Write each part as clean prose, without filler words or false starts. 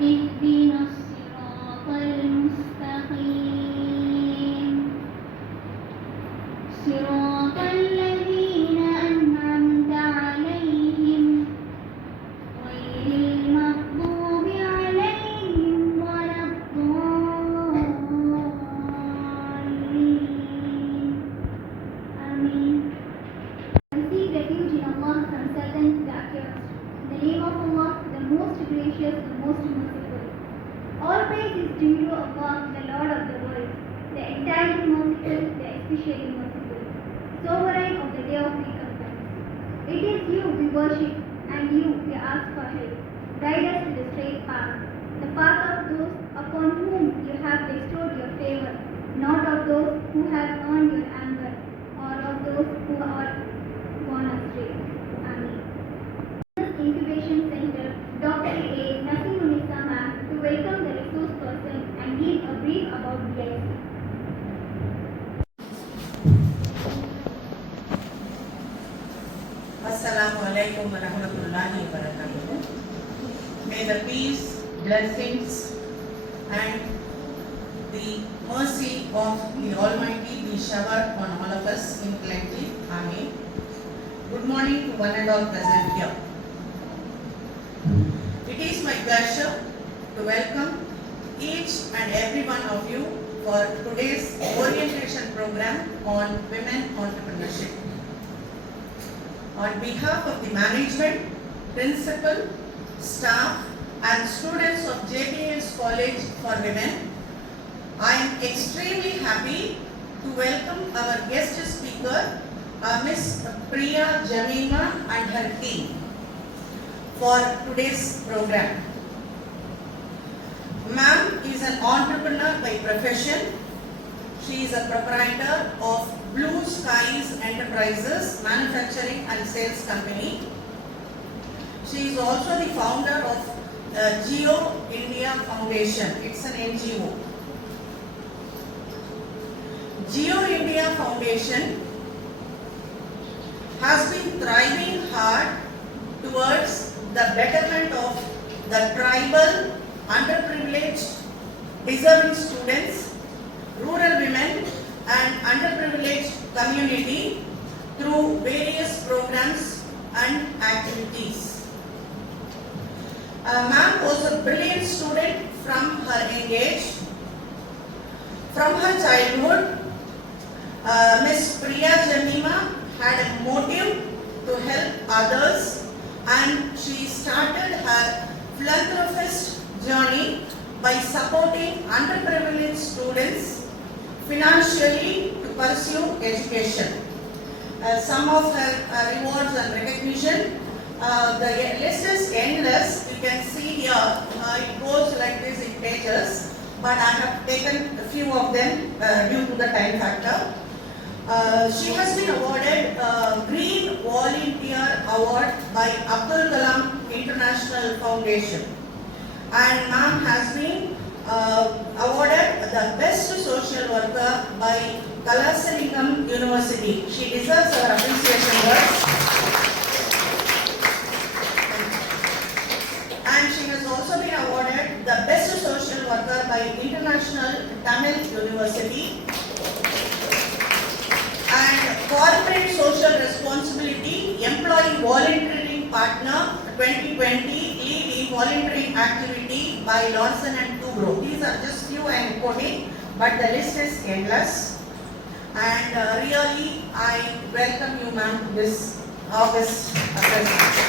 اهدنا الصراط المستقيم صراط الذين أنعمت عليهم غير المغضوب عليهم ولا الضالين آمين. I seek refuge in Allah from Satan the accursed. In the name of Allah, the most gracious, the most merciful. All praise is due to Allah, the Lord of the world, the entirely merciful, the especially merciful, sovereign of the day of recompense. It is you we worship, and you we ask for help. Guide us to the straight path, the path of those upon whom you have bestowed your favor, not of those who have earned your anger, or of those who are gone astray. Amen. Incubation Center, Dr. A. Naseemunisa ma'am, to welcome the resource person and give a brief about BIC. Assalamu alaikum wa rahmatullahi wa barakatuh. May the peace, blessings and the mercy of the Almighty be showered on all of us in plenty. Amen. Good morning to one and all present here. It is my pleasure to welcome each and every one of you for today's orientation program on women entrepreneurship. On behalf of the management, principal, staff and students of JPS College for Women, I am extremely happy to welcome our guest speaker, Ms. Priya Jamima and her team for today's program. Ma'am is an entrepreneur by profession. She is a proprietor of Blue Skies Enterprises Manufacturing and Sales Company. She is also the founder of Geo India Foundation. It's an NGO. Geo India Foundation has been thriving hard towards the betterment of the tribal, underprivileged, deserving students, rural women and underprivileged community through various programs and activities. Ma'am was a brilliant student from her young age. From her childhood, Ms. Priya Jamima had a motive to help others and she started her philanthropist journey by supporting underprivileged students financially to pursue education. Some of her rewards and recognition, the list is endless. You can see here, it goes like this in pages, but I have taken a few of them due to the time factor. She has been awarded Green Volunteer Award by Abdul Kalam International Foundation, and ma'am has been awarded the Best Social Worker by Kalasaringam University. She deserves our appreciation words. And she has also been awarded the Best Social Worker by International Tamil University. And Corporate Social Responsibility Employee Volunteering Partner 2020 lead in volunteering activity by Lawson and Toubro. These are just few I am quoting, but the list is endless. And really, I welcome you, ma'am, to this August presentation.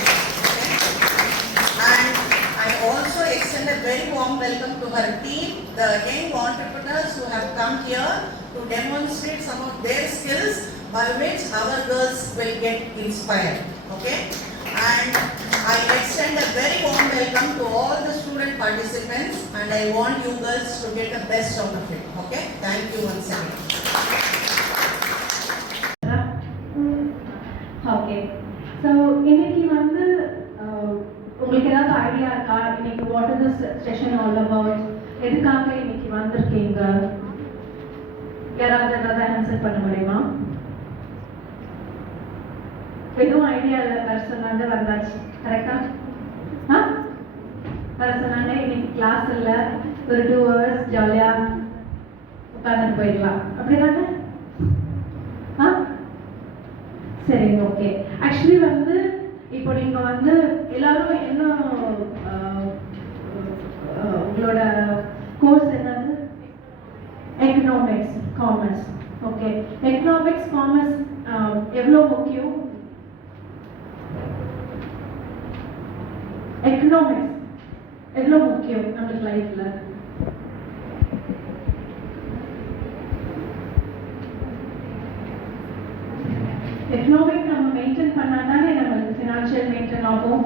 And I also extend a very warm welcome to her team, the young entrepreneurs who have come here to demonstrate some of their skills by which our girls will get inspired. Okay? And I extend a very warm welcome to all the student participants and I want you girls to get the best out of it. Okay? Thank you once again. Okay. So, இன்னைக்கு வந்து உங்களுக்கு ஏதாவது idea இருக்கா இன்னைக்கு what is this session all about எதுக்காக இன்னைக்கு வந்திருக்கீங்க யாராவது ஏதாவது ஆன்சர் பண்ண முடியுமா எதுவும் ஐடியா இல்லை பர்சனாக வந்தாச்சு கரெக்டா பர்சனாக இன்னைக்கு கிளாஸ் இல்லை, ஒரு 2 hours ஜாலியாக உட்காந்துட்டு போயிடலாம், அப்படிதானே? ஆ சரி, ஓகே. ஆக்சுவலி வந்து இப்போ நீங்கள் வந்து எல்லாரும் என்ன உங்களோட கோர்ஸ் என்னது? Economics, commerce. Okay, economics commerce எவ்வளோ முக்கியம்? எக்கனாமிக்ஸ் எவ்வளோ முக்கியம் நம்மளுக்கு லைஃப்ல? எக்கனாமிக் நம்ம மெயின்டைன் பண்ணாதானே நம்மளுக்கு ஃபினான்ஷியல் மெயின்டைன் ஆகும்.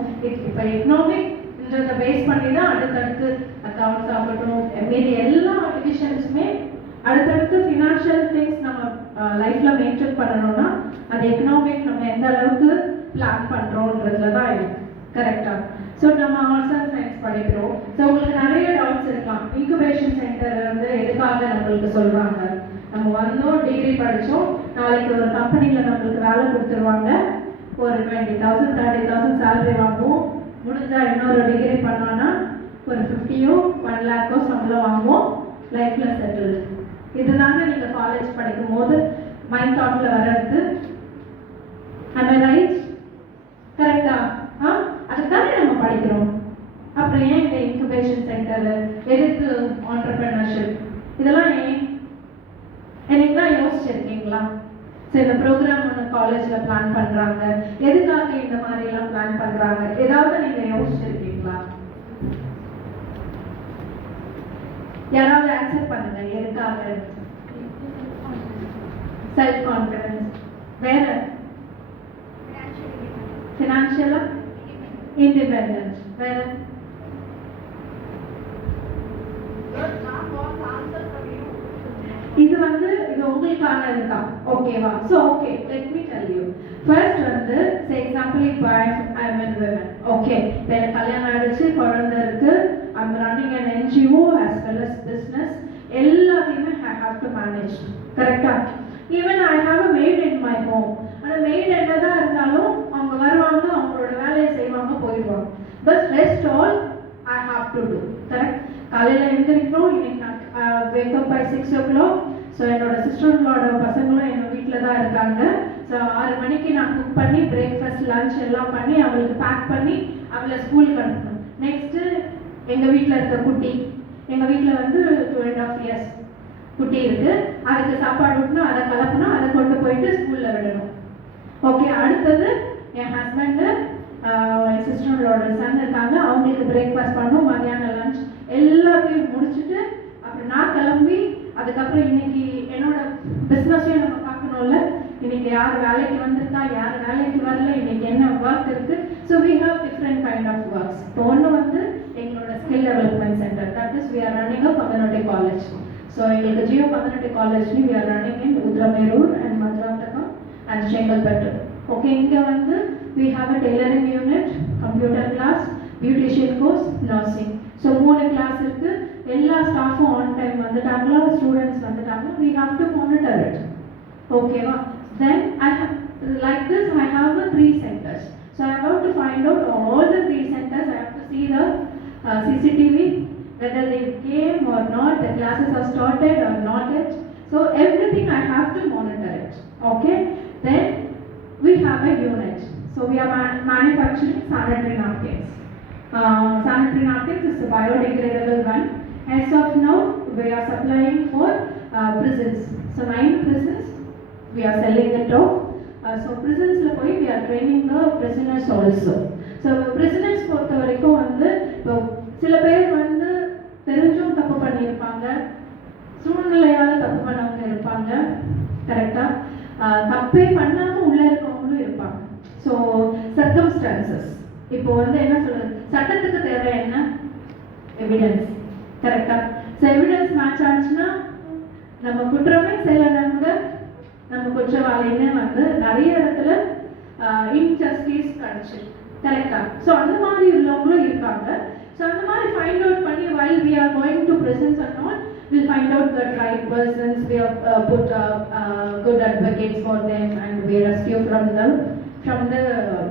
இப்போ எக்கனாமிக்ன்றதை பேஸ் பண்ணி தான் அடுத்தடுத்து அக்கௌண்ட்ஸ் ஆகட்டும், மீதி எல்லா டிவிஷன்ஸுமே அடுத்தடுத்து ஃபினான்ஷியல் திங்ஸ் நம்ம லைஃப்ல மெயின்டைன் பண்ணணும்னா அது எக்கனாமிக் நம்ம எந்த அளவுக்கு பிளான் பண்றோம்ன்றதுல தான் இருக்கு. கரெக்டா? ஸோ நம்ம ஆர்ட்ஸ் அண்ட் சயின்ஸ் படிக்கிறோம். ஸோ உங்களுக்கு நிறைய டவுட்ஸ் இருக்கலாம். இன்குபேஷன் சென்டர் வந்து எதுக்காக நம்மளுக்கு சொல்றாங்க? நம்ம வந்தோம், டிகிரி படித்தோம், நாளைக்கு ஒரு கம்பெனியில் நம்மளுக்கு வேலை கொடுத்துருவாங்க, ஒரு 20,000 30,000 சேலரி வாங்குவோம், முடிஞ்சா இன்னொரு டிகிரி பண்ணோன்னா ஒரு 50,000 1 lakh சம்பளம் வாங்குவோம், லைஃப்ல செட்டில். இதுதாங்க நீங்க காலேஜ் படிக்கும் போது மைண்ட் தாட்ல வர்றது. am I right? கரெக்டா? அதுதானே நம்ம படிக்கிறோம். அப்புறம் ஏன் இந்த இன்குபேஷன் சென்டர், எதுக்கு ஆண்டர்பிரினர்ஷிப், இதெல்லாம் ஏன் எனக்கு தான் யோசிச்சிருக்கீங்களா? சரி, இந்த ப்ரோக்ராம் ஒன்று காலேஜில் பிளான் பண்ணுறாங்க, எதுக்காக இந்த மாதிரிலாம் பிளான் பண்ணுறாங்க, ஏதாவது நீங்கள் யோசிச்சிருக்கீங்களா? யாராவது ஆன்சர் பண்ணுங்க. எதுக்காக? Self confidence. வேற? ஃபினான்ஷியலா இண்டிபெண்டன்ஸ். வேற? இது வந்து இது உங்களுக்கானது தான். ஓகேவா? So okay, let me tell you. First வந்து சே எக்ஸாம்பிள், இப்போ I am in women. Okay, இப்போ எனக்கு கல்யாணம் ஆயிடுச்சு, குழந்தை இருக்கு, I am running an NGO as well as business, எல்லாத்தையுமே ஐ ஹாவ் டு மேனேஜ். கரெக்டா? Even I have a made in my home. அந்த மெய்ட் என்னதான் இருந்தாலும் அவங்க வருவாங்க, அவங்களோட வேலையை செய்வாங்க, போயிடுவாங்க. But rest all I have to do. Correct? காலையில் எழுந்திரிக்கணும், இன்னைக்கு நான் wake up by 6 o'clock. So என்னோட சிஸ்டர்களோட பசங்களும் எங்கள் வீட்டில் தான் இருக்காங்க. ஸோ 6 மணிக்கு நான் குக் பண்ணி பிரேக்ஃபாஸ்ட் லன்ச் எல்லாம் பண்ணி அவளுக்கு பேக் பண்ணி அவளை ஸ்கூலுக்கு அனுப்பணும். நெக்ஸ்ட்டு எங்கள் வீட்டில் இருக்க குட்டி, எங்கள் வீட்டில் வந்து 2.5 years குட்டி இருக்கு, அதுக்கு சாப்பாடு ஊட்டணும், அதை கலப்பணும், அதை கொண்டு போயிட்டு ஸ்கூலில் விடணும். ஓகே, அடுத்தது என் ஹஸ்பண்டு, என் சிஸ்டரோட சன் இருக்காங்க, அவங்களுக்கு பிரேக்ஃபாஸ்ட் பண்ணணும், மதியானம் லன்ச் எல்லாத்தையும் முடிச்சுட்டு அப்புறம் நான் கிளம்பி, அதுக்கப்புறம் இன்னைக்கு என்னோட பிஸ்னஸையும் நம்ம பார்க்கணும்ல, இன்னைக்கு யார் வேலைக்கு வந்திருக்கா, யார் வேலைக்கு வரல, இன்னைக்கு என்ன ஒர்க் இருக்கு. So we have different kind of works. இப்போ ஒன்று வந்து எங்களோட skill development centre, that is we are running a community college. So எங்களுக்கு ஜியோ கம்யூனிட்டி காலேஜ்லையும் we are running in Uthiramerur and Madurantakam and Chengalpattu. Okay, இங்கே வந்து we have a tailoring unit, computer class, beautician course, nursing. So 3 class இருக்கு. எல்லா ஸ்டாஃபும் on time வந்துட்டாங்களா, students வந்துட்டாங்களா, we have to monitor it. ஓகேவா? Then I have, like this I have 3 centers. So I have to find out all the 3 centers. I have to see the CCTV, whether they came or not, the classes are started or not yet. So everything I have to monitor it. Okay? Then we have a unit. So we are manufacturing sanitary napkins. Sanitary napkins is a biodegradable one. As of now, we are supplying for prisons. So 9 prisons, we are selling it off. So prisons la poi we are training the prisoners also. So prisoners பொறுத்த வரைக்கும் வந்து இப்போ சில பேர் வந்து தெரிஞ்சும் தப்பு பண்ணியிருப்பாங்க, சூழ்நிலையால தப்பு பண்ணவங்க இருப்பாங்க. கரெக்டா? தப்பே பண்ணாம உள்ள இருக்கவங்களும் இருப்பாங்க. ஸோ சர்க்கம்ஸ்டான்சஸ், இப்போ வந்து என்ன சொல்றது, சட்டத்துக்கு தேவை என்ன? எவிடன்ஸ். கரெக்டா? ஸோ எவிடன்ஸ் மேட்ச் ஆச்சுன்னா நம்ம குற்றமே செய்யலைன்னா கூட நம்ம குற்றவாளின்னு வந்து நிறைய இடத்துல இன்ஜஸ்டிஸ் கிடைச்சிருக்கு. கரெக்டா? ஸோ அந்த மாதிரி உள்ளவங்களும் இருக்காங்க. ஸோ அந்த மாதிரி ஃபைண்ட் அவுட் பண்ணி while we are going to prisons and all, we'll find out the right persons. We have put good advocates for them and we rescue from the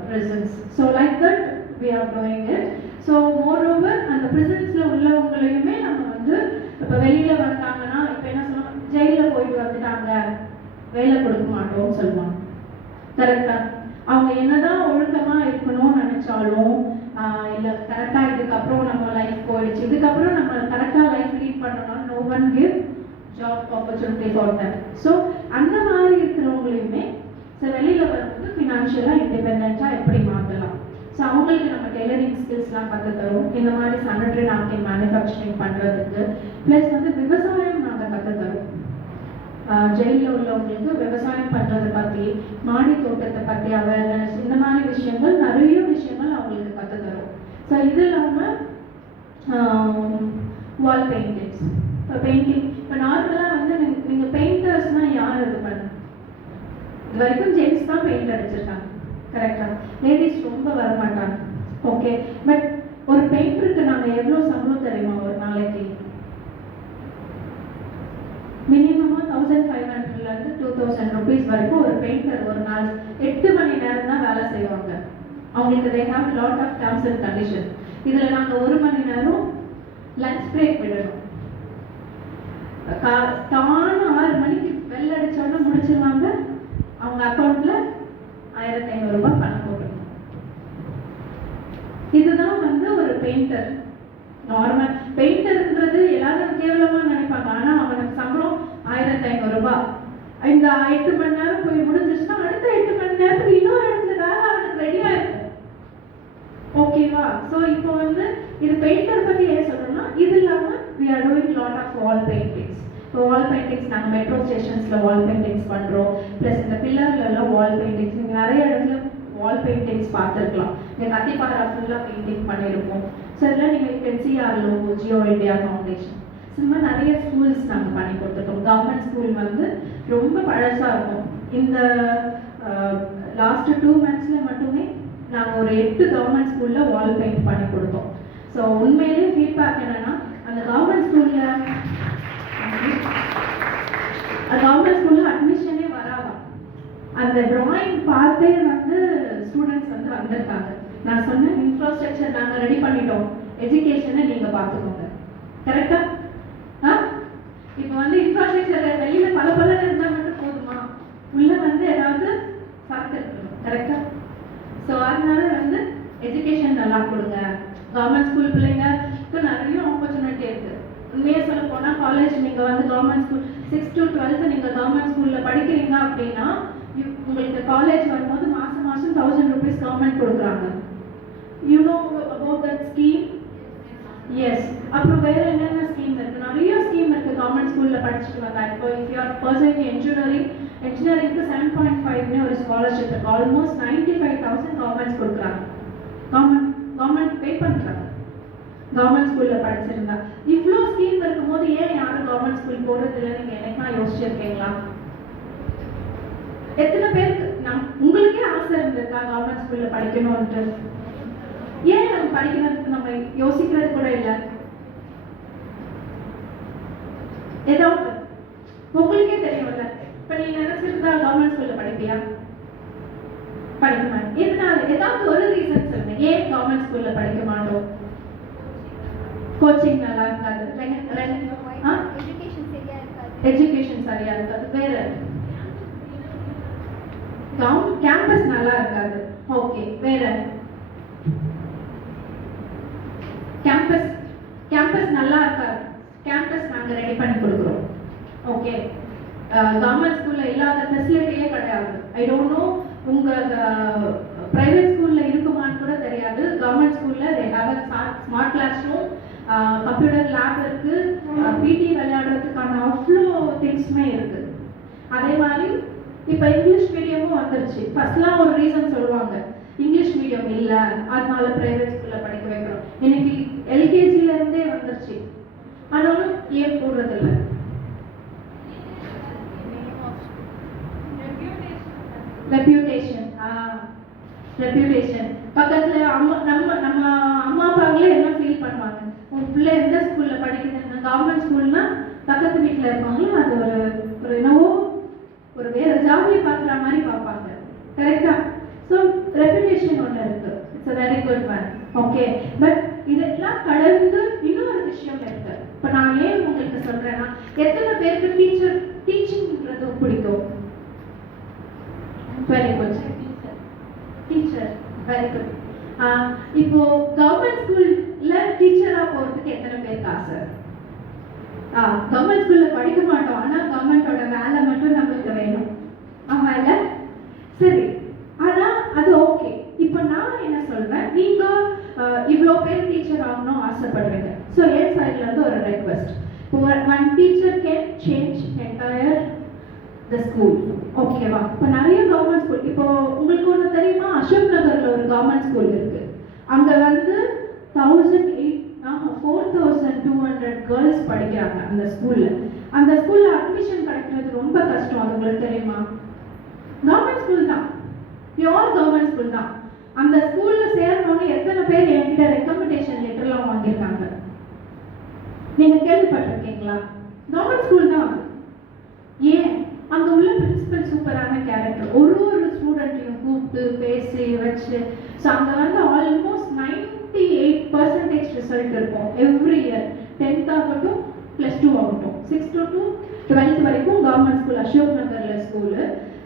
prisons. So like that we are doing it. So moreover, அந்த prisonsல உள்ளவங்க இப்போ வெளியில வந்தாங்கன்னா இப்போ என்ன சொல்லுவாங்க, ஜெயிலில் போயிட்டு வந்துட்டாங்க வேலை கொடுக்க மாட்டோம்னு சொல்லுவாங்க. கரெக்டா? அவங்க என்னதான் ஒழுக்கமா இருக்கணும்னு நினைச்சாலும் இல்லை கரெக்டாக இதுக்கப்புறம் நம்ம லைஃப் போயிடுச்சு, இதுக்கப்புறம் நம்ம கரெக்டாக லைஃப் லீட் பண்ணணும், no one give job opportunity for that. So அந்த மாதிரி இருக்கிறவங்களையுமே வெளியில் வரும்போது ஃபினான்ஷியலாக இண்டிபெண்ட்டாக எப்படி மாற்றலாம். ஸோ அவங்களுக்கு நம்ம டெய்லரிங் ஸ்கில்ஸ்லாம் கற்று தரோம். இந்த மாதிரி சானிட்டரி நாப்கின் மேனுஃபேக்சரிங் பண்ணுறதுக்கு ப்ளஸ் வந்து விவசாயம் நாங்கள் கற்று தரோம். ஜெயிலில் உள்ளவங்களுக்கு விவசாயம் பண்ணுறதை பற்றி, மாடி தோட்டத்தை பற்றி அவேர்னஸ், இந்த மாதிரி விஷயங்கள் நிறைய விஷயங்கள் அவங்களுக்கு கற்று தரும். ஸோ இது இல்லாமல் வால் பெயிண்டிங்ஸ். இப்போ பெயிண்டிங் இப்போ நார்மலாக வந்து நீங்கள் பெயிண்டர்ஸ்னால் யார் இது பண்ண, இது வரைக்கும் ஜென்ட்ஸ் தான் பெயிண்ட் அடிச்சிருக்காங்க. கரெக்டாக? லேடிஸ் ரொம்ப வரமாட்டாங்க. ஓகே, பட் ஒரு பெயிண்டருக்கு நாங்கள் எவ்வளோ சம்பளம் தெரியுமா ஒரு நாளைக்கு? மினிமமாக 1500 to 2000 rupees வரைக்கும் ஒரு பெயிண்டர் ஒரு நாள் 8 மணி நேரம் தான் வேலை செய்வாங்க. அவங்களுக்கு they have lot of terms and conditions. இதில் நாங்கள் 1 மணி நேரம் லஞ்ச் பிரேக் விடணும். தான 6 மணிக்கு வெள்ள அடிச்சோட முடிச்சிருவாங்க. அவங்க அக்கௌண்ட்ல 1500 ரூபாய் பணம் போடணும். இதுதான் வந்து ஒரு பெயிண்டர். நார்மல் பெயிண்டர்ன்றது எல்லாரும் கேவலமா நினைப்பாங்க. ஆனா அவனுக்கு சம்பளம் 1500 ரூபாய். இந்த 8 மணி நேரம் போய் முடிஞ்சிச்சுன்னா அடுத்த 8 மணி நேரத்துக்கு இன்னொரு இடத்துல வேலை அவனுக்கு ரெடியா இருக்கும். ஓகேவா? ஸோ இப்போ வந்து இது பெயிண்டர் பத்தி ஏன் சொல்றோம்னா, இது இல்லாம we are doing lot of wall paintings. இப்போ வால் பெயிண்டிங்ஸ் நாங்கள் மெட்ரோ ஸ்டேஷன்ஸ்ல வால் பெயிண்டிங்ஸ் பண்றோம். ப்ளஸ் இந்த பில்லர்ல எல்லாம் வால் பெயிண்டிங்ஸ் நீங்க நிறைய இடத்துல வால் பெயிண்டிங்ஸ் பார்த்துருக்கலாம். இங்கே கத்திப்பாரா ஃபுல்லாக பெயிண்டிங் பண்ணியிருப்போம். ஸோ இதெல்லாம் நீங்கள் NCR logo, Jio India foundation, இந்த மாதிரி நிறைய ஸ்கூல்ஸ் நாங்கள் பண்ணி கொடுத்துருக்கோம். கவர்மெண்ட் ஸ்கூல் வந்து ரொம்ப பழசாக இருக்கும். இந்த லாஸ்ட் 2 monthsல மட்டுமே நாங்கள் ஒரு 8 கவர்மெண்ட் ஸ்கூலில் வால் பெயிண்ட் பண்ணி கொடுத்தோம். ஸோ உண்மையிலேயே ஃபீட்பேக் என்னன்னா, அந்த கவர்மெண்ட் ஸ்கூலில் அட்மிஷனே வராதான். அந்த டிராயிங் பார்த்தே வந்து ஸ்டூடெண்ட்ஸ் வந்து வந்திருக்காங்க. நான் சொன்னேன் இன்ஃப்ராஸ்ட்ரக்சர் நாங்கள் ரெடி பண்ணிட்டோம், எஜுகேஷனை நீங்கள் பார்த்துக்கோங்க. கரெக்டா? இப்போ வந்து இன்ஃப்ராஸ்ட்ரக்சர் வெளியில பல இருந்தால் மட்டும் போதுமா? உள்ள வந்து ஏதாவது சரக்கு இருக்கணும். கரெக்டா? ஸோ அதனால வந்து எஜுகேஷன் நல்லா கொடுங்க. கவர்மெண்ட் ஸ்கூல் பிள்ளைங்களுக்கு நிறைய ஆப்பர்ச்சுனிட்டி இருக்கு. உண்மையாக சொல்ல போனால் காலேஜ் நீங்கள் வந்து கவர்மெண்ட் ஸ்கூல் 6 to 12 நீங்கள் கவர்மெண்ட் ஸ்கூலில் படிக்கிறீங்க அப்படின்னா உங்களுக்கு காலேஜ் வரும்போது மாதம் 1000 rupees கவர்மெண்ட் கொடுக்குறாங்க. You know about that scheme? Yes. அப்புறம் வேற என்னென்ன ஸ்கீம் இருக்கு? நிறைய ஸ்கீம் இருக்கு கவர்மெண்ட் ஸ்கூலில் படிச்சுட்டு வந்தா. இப்போ இஃப் யூ ஆர் பர்சன் இன்ஜினியரிங்க்கு 7.5 ஒரு ஸ்காலர்ஷிப் இருக்கு. ஆல்மோஸ்ட் 95,000 கவர்மெண்ட் கொடுக்குறாங்க. கவர்மெண்ட் பே பண்ணுறாங்க கவர்மெண்ட் ஸ்கூலில் படிச்சிருந்தா. இவ்வளோ ஸ்கீம் இருக்கும்போது ஏன் யாரும் கவர்மெண்ட் ஸ்கூல் போடுறது இல்லை? நீங்கள் என்னைக்கா யோசிச்சிருக்கீங்களா? எத்தனை பேருக்கு உங்களுக்கே ஆசை இருந்திருக்கா கவர்மெண்ட் ஸ்கூல்ல படிக்கணும்ன்ட்டு? ஏன் நம்ம படிக்கிறதுக்கு நம்ம யோசிக்கிறது கூட இல்லை? ஏதாவது உங்களுக்கே தெரியும்ல. இப்ப நீ நினைச்சிருந்தா கவர்மெண்ட் ஸ்கூல்ல படிப்பியா? படிக்க மாட்டேன். எதனால? ஏதாவது ஒரு ரீசன் சொல்லுங்க. ஏன் கவர்மெண்ட் ஸ்கூல்ல படிக்க மாட்டோம்? கோச்சிங் நல்லா இருக்காது, எஜுகேஷன் சரியா இருக்காது, வேற கேம்பஸ் நல்லா இருக்காது. ஓகே, வேற கேம்பஸ் நல்லா இருக்காது. கேம்பஸ் நாங்க ரெடி பண்ணி கொடுக்குறோம். ஓகே, கவர்மெண்ட் ஸ்கூல்ல இல்லாத ஃபெசிலிட்டியே கிடையாது. ஐ டோன்ட் நோ உங்க பிரைவேட் ஸ்கூல்ல இருக்குமான்னு கூட தெரியாது. கவர்மெண்ட் ஸ்கூல்ல they have a smart class room, computer lab இருக்கு, பிடி விளையாடுறதுக்கான அவ்வளோ திங்ஸ்மே இருக்கு. அதே மாதிரி இப்போ இங்கிலீஷ் மீடியமும் வந்துருச்சு. ஃபர்ஸ்ட்லாம் ஒரு ரீசன் சொல்லுவாங்க, இங்கிலீஷ் மீடியம் இல்லை அதனால பிரைவேட் ஸ்கூல்ல படிக்க வைக்கிறோம். இன்னைக்கு எல்கேஜில இருந்தே வந்துருச்சு. ஆனாலும் ஏன் போடுறது இல்லை? ரெப்யூட்டேஷன் பக்கத்துல நம்ம அம்மா அப்பாங்களே என்ன ஃபீல் பண்ணுவாங்க, உன் பிள்ளை எந்த ஸ்கூல்ல படிக்குதுன்னா கவர்மெண்ட் ஸ்கூல்னா பக்கத்து வீட்டில் இருப்பாங்களோ அது ஒரு என்னவோ ஒரு வேற ஜாதியை பார்க்குற மாதிரி பார்ப்பாங்க. கரெக்டா? ஸோ ரெப்யூட்டேஷன் ஒன்று இருக்கு. It's a very good one. Okay, but இதெல்லாம் கடந்து இன்னொரு விஷயம் இருக்கு. இப்போ நான் ஏன் உங்களுக்கு சொல்றேன்னா, எத்தனை பேருக்கு டீச்சிங்ன்றது பிடிக்கும்? Very good. Teacher, very good. இப்போ கவர்மெண்ட் ஸ்கூல்ல டீச்சரா போறதுக்கு எத்தனை பேருக்கு ஆசை? கவர்மெண்ட் ஸ்கூல்ல படிக்க மாட்டோம், ஆனா கவர்மெண்டோட வேலை மட்டும் நம்மளுக்கு வேணும். ஆமா இல்ல? சரி, ஆனா அது ஓகே. இப்போ நான் என்ன சொல்றேன், நீங்க இவ்வளோ பேர் டீச்சர் ஆகணும் ஆசைப்படுவீங்க. ஸோ என் சைட்ல இருந்து ஒரு request, one teacher can change entire the school. ஓகேவா? இப்போ நிறைய கவர்மெண்ட் ஸ்கூல், இப்போ உங்களுக்கு ஒன்று தெரியுமா, அசோக் நகர்ல ஒரு கவர்மெண்ட் ஸ்கூல் இருக்கு. அங்க வந்து 4,200 கேர்ள்ஸ் படிக்கிறாங்க அந்த ஸ்கூல்ல. அந்த ஸ்கூல்ல அட்மிஷன் கிடைக்கிறது ரொம்ப கஷ்டம், அது உங்களுக்கு தெரியுமா? கவர்மெண்ட் ஸ்கூல் தான், பியூர் கவர்மெண்ட் ஸ்கூல் தான். அந்த ஸ்கூல்ல சேரணும்னு எத்தனை பேர் என்கிட்ட ரெக்கமெண்டேஷன் லெட்டர்லாம் வாங்கியிருக்காங்க? நீங்க கேள்விப்பட்டிருக்கீங்களா? கவர்மெண்ட் ஸ்கூல் தான். ஏன்? அங்க உள்ள பிரின்சிபல் சூப்பரான கேரக்டர், ஒரு ஸ்டூடெண்ட்டையும் கூப்பிட்டு பேசி வச்சு. ஸோ அங்க வந்து ஆல்மோஸ்ட் 98% ரிசல்ட் இருக்கும் எவ்ரி இயர். 10th ஆகட்டும், +2 ஆகட்டும், 6th to 12th வரைக்கும் கவர்மெண்ட் ஸ்கூல், அசோக் நகர்ல ஸ்கூலு.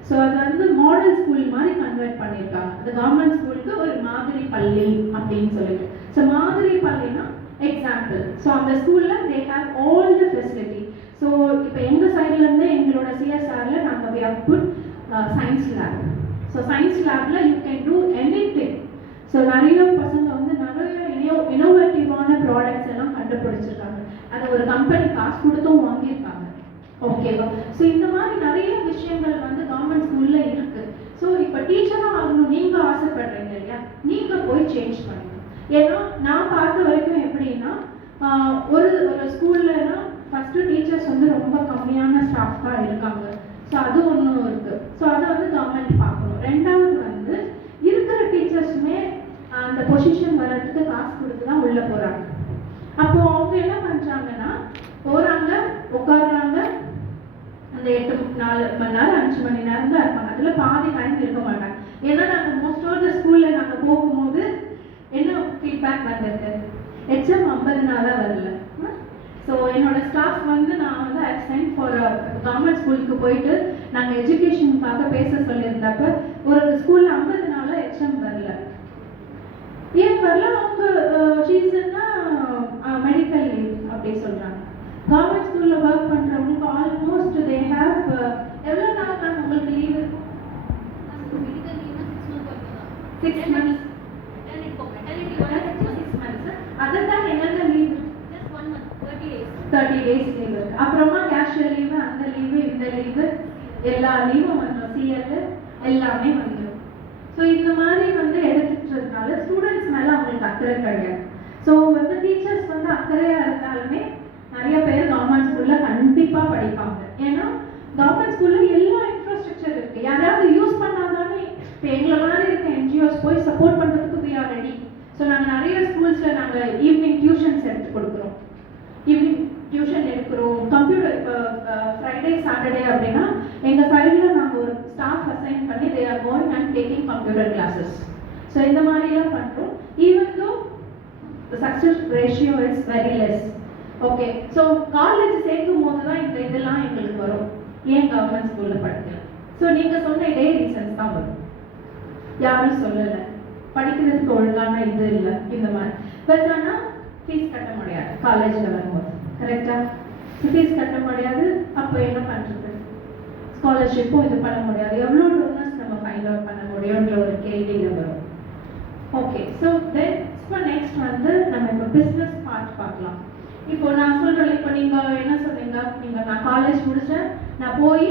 ஸோ அது வந்து மாடல் ஸ்கூல் மாதிரி கன்வெர்ட் பண்ணியிருக்காங்க. அந்த கவர்மெண்ட் ஸ்கூலுக்கு ஒரு மாதிரி பள்ளி அப்படின்னு சொல்லிட்டு. ஸோ மாதிரி பள்ளினா எக்ஸாம்பிள். ஸோ அந்த ஸ்கூல்ல they have all the facility. So இப்போ எங்கள் சைட்லேருந்து எங்களோட சிஎஸ்ஆர்ல நாங்கள் we have put science lab. So science லேப்ல you can do anything. So நிறைய பசங்க வந்து நிறைய இனோவேட்டிவான ப்ராடக்ட்ஸ் எல்லாம் கண்டுபிடிச்சிருக்காங்க. அதை ஒரு கம்பெனி காசு கொடுத்தும் வாங்கியிருக்காங்க. ஓகேவா? ஸோ இந்த மாதிரி நிறைய விஷயங்கள் வந்து கவர்மெண்ட் ஸ்கூல்ல இருக்கு. ஸோ இப்போ டீச்சராக ஆகணும் நீங்க ஆசைப்படுறீங்க இல்லையா, நீங்க போய் சேஞ்ச் பண்ணுங்க. ஏன்னா நான் பார்த்த வரைக்கும் எப்படின்னா, ஒரு ஸ்கூல்லனா ஃபர்ஸ்ட் டீச்சர்ஸ் வந்து ரொம்ப கம்மியான ஸ்டாஃப் தான் இருக்காங்க. ஸோ அது ஒன்றும் இருக்கு. ஸோ அதை வந்து கவர்மெண்ட் பார்க்கணும். ரெண்டாவது வந்து இருக்கிற டீச்சர்ஸுமே அந்த பொசிஷன் வர்றதுக்கு காசு கொடுத்து தான் உள்ள போறாங்க. அப்போ அவங்க என்ன பண்றாங்கன்னா, போறாங்க, உட்காடுறாங்க, அந்த 4 மணி நேரம் 5 மணி நேரம் தான் இருப்பாங்க. அதுல பாதி டைம் இருக்க மாட்டாங்க. ஏன்னா நாங்க மோஸ்ட் ஆஃப் த ஸ்கூல்ல நாங்க போகும்போது என்ன ஃபீட்பேக் வந்திருக்கு, எச்எம் 50 நாளா வரல. ஸோ என்னோட ஸ்டாஃப் வந்து நான் வந்து அப்சென்ட் ஃபார் கவர்மெண்ட் ஸ்கூலுக்கு போயிட்டு நாங்கள் எஜுகேஷனுக்காக பேச சொல்லியிருந்தப்ப ஒரு ஸ்கூல்ல 50 நாளா எச்எம் வரல. ஏன் வரல? அவங்க சீசன்னா மெடிக்கல் லீவ் அப்படி சொல்றாங்க. கவர்மெண்ட் ஸ்கூல்ல ஒர்க் பண்றவங்க ஆல்மோஸ்ட் தே ஹேவ் எவ்வளோ நாள் தான் உங்களுக்கு லீவ் இருக்கும்? 6 months. அதுதான் என்னென்ன லீவ்? 30 days லீவ் இருக்கு. அப்புறமா கேஷுவல் லீவ், அந்த லீவு, இந்த லீவு, எல்லா லீவும் வந்துடும். சிஎல் எல்லாமே வந்துடும். ஸோ இந்த மாதிரி வந்து எடுத்துக்கிறதுனால ஸ்டூடெண்ட்ஸ் மேல அவங்களுக்கு அக்கறை கிடையாது. ஸோ வந்து டீச்சர்ஸ் வந்து அக்கறையா இருந்தாலுமே நிறைய பேர் கவர்மெண்ட் ஸ்கூல்ல கண்டிப்பா படிப்பாங்க. ஏன்னா கவர்மெண்ட் ஸ்கூல்ல எல்லா இன்ஃப்ராஸ்ட்ரக்சர் இருக்கு. யாராவது யூஸ் பண்ணாதானே. இப்போ எங்களை மாதிரி இருக்க என்ஜிஓஸ் போய் சப்போர்ட் பண்றதுக்கு we are ready. ஸோ நாங்கள் நிறைய ஸ்கூல்ஸ்ல நாங்கள் ஈவினிங் டியூஷன்ஸ் எடுத்து கொடுக்குறோம். ஈவினிங் டியூஷன் எடுக்கிறோம். கம்ப்யூட்டர் இப்போ ஃப்ரைடே சாட்டர்டே அப்படின்னா எங்கள் சைடில் நாங்கள் ஒரு ஸ்டாஃப் அசைன் பண்ணி they are going and taking computer classes. So இந்த மாதிரிலாம் பண்ணுறோம். Even though success ratio is very less. Okay. So college சேர்க்கும் போது தான் இந்த இதெல்லாம் எங்களுக்கு வரும். ஏன் கவர்மெண்ட் ஸ்கூலில் படிக்கல? ஸோ நீங்கள் சொன்ன இதே ரீசன்ஸ் தான் வரும். யாரும் சொல்லலை படிக்கிறதுக்கு ஒழுங்கான இது இல்லை இந்த மாதிரி. பட் ஆனால் ஃபீஸ் கட்ட முடியாது காலேஜில் வரும்போது. கரெக்டா? ஃபீஸ் கட்ட முடியாது. அப்போ என்ன பண்ணுறது? ஸ்காலர்ஷிப்பும் இது பண்ண முடியாது. எவ்வளோ டோனர்ஸ் நம்ம ஃபைண்ட் அவுட் பண்ண முடியுன்ற ஒரு கேள்வியில் வரும். ஓகே. ஸோ தென் இப்போ நெக்ஸ்ட் வந்து நம்ம இப்போ பிஸ்னஸ் பார்ட் பார்க்கலாம். இப்போ நான் சொல்கிறேன், இப்போ நீங்கள் என்ன சொல்றீங்க, நான் காலேஜ் முடிச்சேன், நான் போய்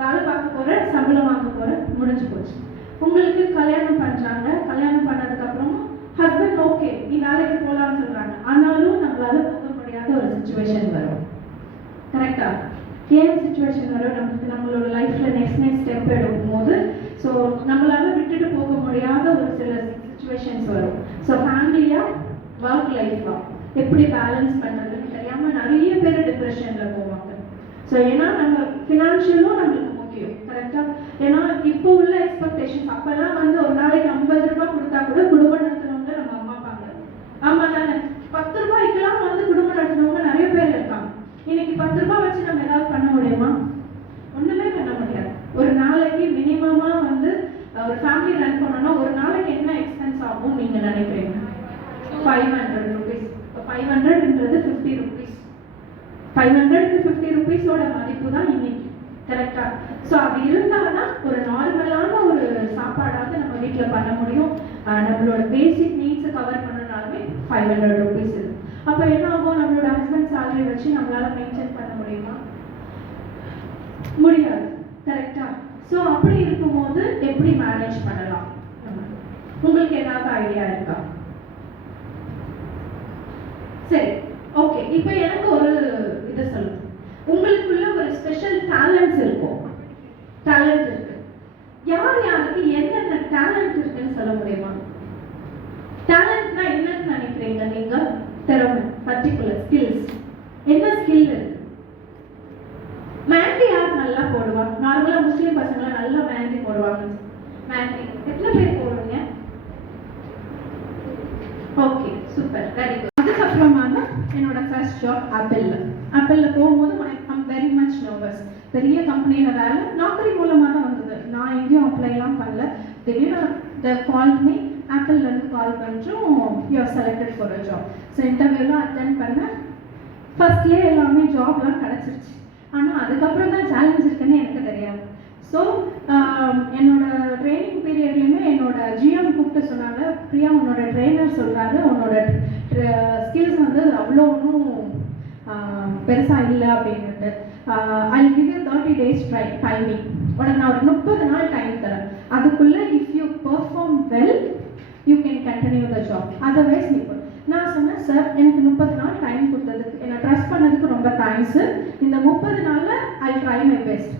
வேலை பார்க்க போகிறேன், சம்பளம் வாங்க போகிறேன், முடிஞ்சு போச்சு. உங்களுக்கு கல்யாணம் பண்ணுறாங்க. கல்யாணம் பண்ணதுக்கப்புறமும் ஹஸ்பண்ட் ஓகே நீ வேலைக்கு போகலான்னு சொல்கிறாங்க. ஆனாலும் நம்மளால போக முடியாத ஒரு சுச்சுவேஷன் வரும். கரெக்டா? ஏன் சுச்சுவேஷன் வரும்? நம்மளோட லைஃப்பில் நெக்ஸ்ட் ஸ்டெப் எடுக்கும்போது ஸோ நம்மளால விட்டுட்டு போக முடியாத ஒரு சில சுச்சுவேஷன்ஸ் வரும். ஸோ ஃபேமிலியா ஒர்க் லைஃபா எப்படி பேலன்ஸ் பண்ணுறதுன்னு தெரியாமல் நிறைய பேர் டிப்ரெஷனில் போவாங்க. ஸோ ஏன்னா நம்ம ஃபினான்ஷியலும் நம்மளுக்கு முக்கியம். கரெக்டாக? ஏன்னா இப்போ உள்ள எக்ஸ்பெக்டேஷன்ஸ், அப்போல்லாம் வந்து ஒரு நாளைக்கு 50 ரூபாய் கொடுத்தா கூட குடும்பம் நடத்துனவங்க நம்ம அம்மா அப்பாங்க. ஆமாம் தானே? 10 ரூபாய்க்கெல்லாம் வந்து குடும்பம் நடத்துனவங்க நிறைய பேர் இருக்காங்க. இன்னைக்கு 500 rupees. 500ன்றது 50 rupees. 500க்கு 50 rupeesோட மதிப்பு தான் இன்னைக்கு. கரெக்டா? ஸோ அது இருந்தால்னா ஒரு நார்மலான ஒரு சாப்பாடாவது நம்ம வீட்டில் பண்ண முடியும். நம்மளோட பேசிக் நீட்ஸை கவர் பண்ணனாலுமே 500 rupees இது. அப்போ என்ன ஆகும்? நம்மளோட ஹஸ்பண்ட் சேலரி வச்சு நம்மளால மெயின்டைன் பண்ண முடியுமா? முடியாது. கரெக்டா? ஸோ அப்படி இருக்கும்போது எப்படி மேனேஜ் பண்ணலாம்? உங்களுக்கு ஏதாவது ஐடியா இருக்கா? சரி, ஓகே. இப்போ எனக்கு ஒரு இதை சொல்லுங்க. உங்களுக்குள்ள ஒரு ஸ்பெஷல் டேலண்ட்ஸ் இருக்கும். டேலண்ட் இருக்கு. யார் யாருக்கு என்னென்ன டேலண்ட் இருக்குன்னு சொல்ல முடியுமா? டேலண்ட்னா என்னன்னு நினைக்கிறீங்க நீங்க? திறமை, பர்டிகுலர் ஸ்கில்ஸ். என்ன ஸ்கில் இருக்கு? மெஹந்தி யார் நல்லா போடுவா? நார்மலா முஸ்லீம் பசங்க நல்லா மெஹந்தி போடுவாங்க. மெஹந்தி எத்தனை பேர் போடுவீங்க? Okay, super, very good. அதுக்கப்புறமா தான் என்னோட ஃபர்ஸ்ட் ஜாப் ஆப்பிளில் போகும்போது ஐம் வெரி மச் நர்வஸ். பெரிய கம்பெனியில் வேலை நாக்கரி மூலமாக தான் வந்தது. நான் எங்கேயும் அப்ளைலாம் பண்ணல. திடீர்னு கால் மீ, ஆப்பிள்லேருந்து கால் பண்ணிட்டோம், you're selected for a job. So இன்டர்வியூலாம் அட்டென்ட் பண்ணேன். ஃபர்ஸ்ட்லேயே எல்லாமே ஜாப்லாம் கிடச்சிருச்சு. ஆனால் அதுக்கப்புறம் தான் சேலஞ்ச் இருக்குன்னு எனக்கு தெரியாது. ஸோ என்னோட ட்ரைனிங் பீரியட்லையுமே என்னோட ஜிஎம் கூப்பிட்டு சொன்னாங்க, பிரியா உன்னோட ட்ரெயினர் சொல்கிறாரு உன்னோட ஸ்கில்ஸ் வந்து அவ்வளோ ஒன்றும் பெருசாக இல்லை அப்படின்ட்டு. I give you 30 days timing. உனக்கு நான் ஒரு 30 நாள் டைம் தரேன். அதுக்குள்ளே if you perform well you can continue the job. Otherwise நீ நான் சொன்னேன், சார் எனக்கு 30 நாள் டைம் கொடுத்ததுக்கு, என்னை ட்ரஸ்ட் பண்ணதுக்கு ரொம்ப தேங்க்ஸு. இந்த 30 நாளில் ஐ ட்ரை மை பெஸ்ட்.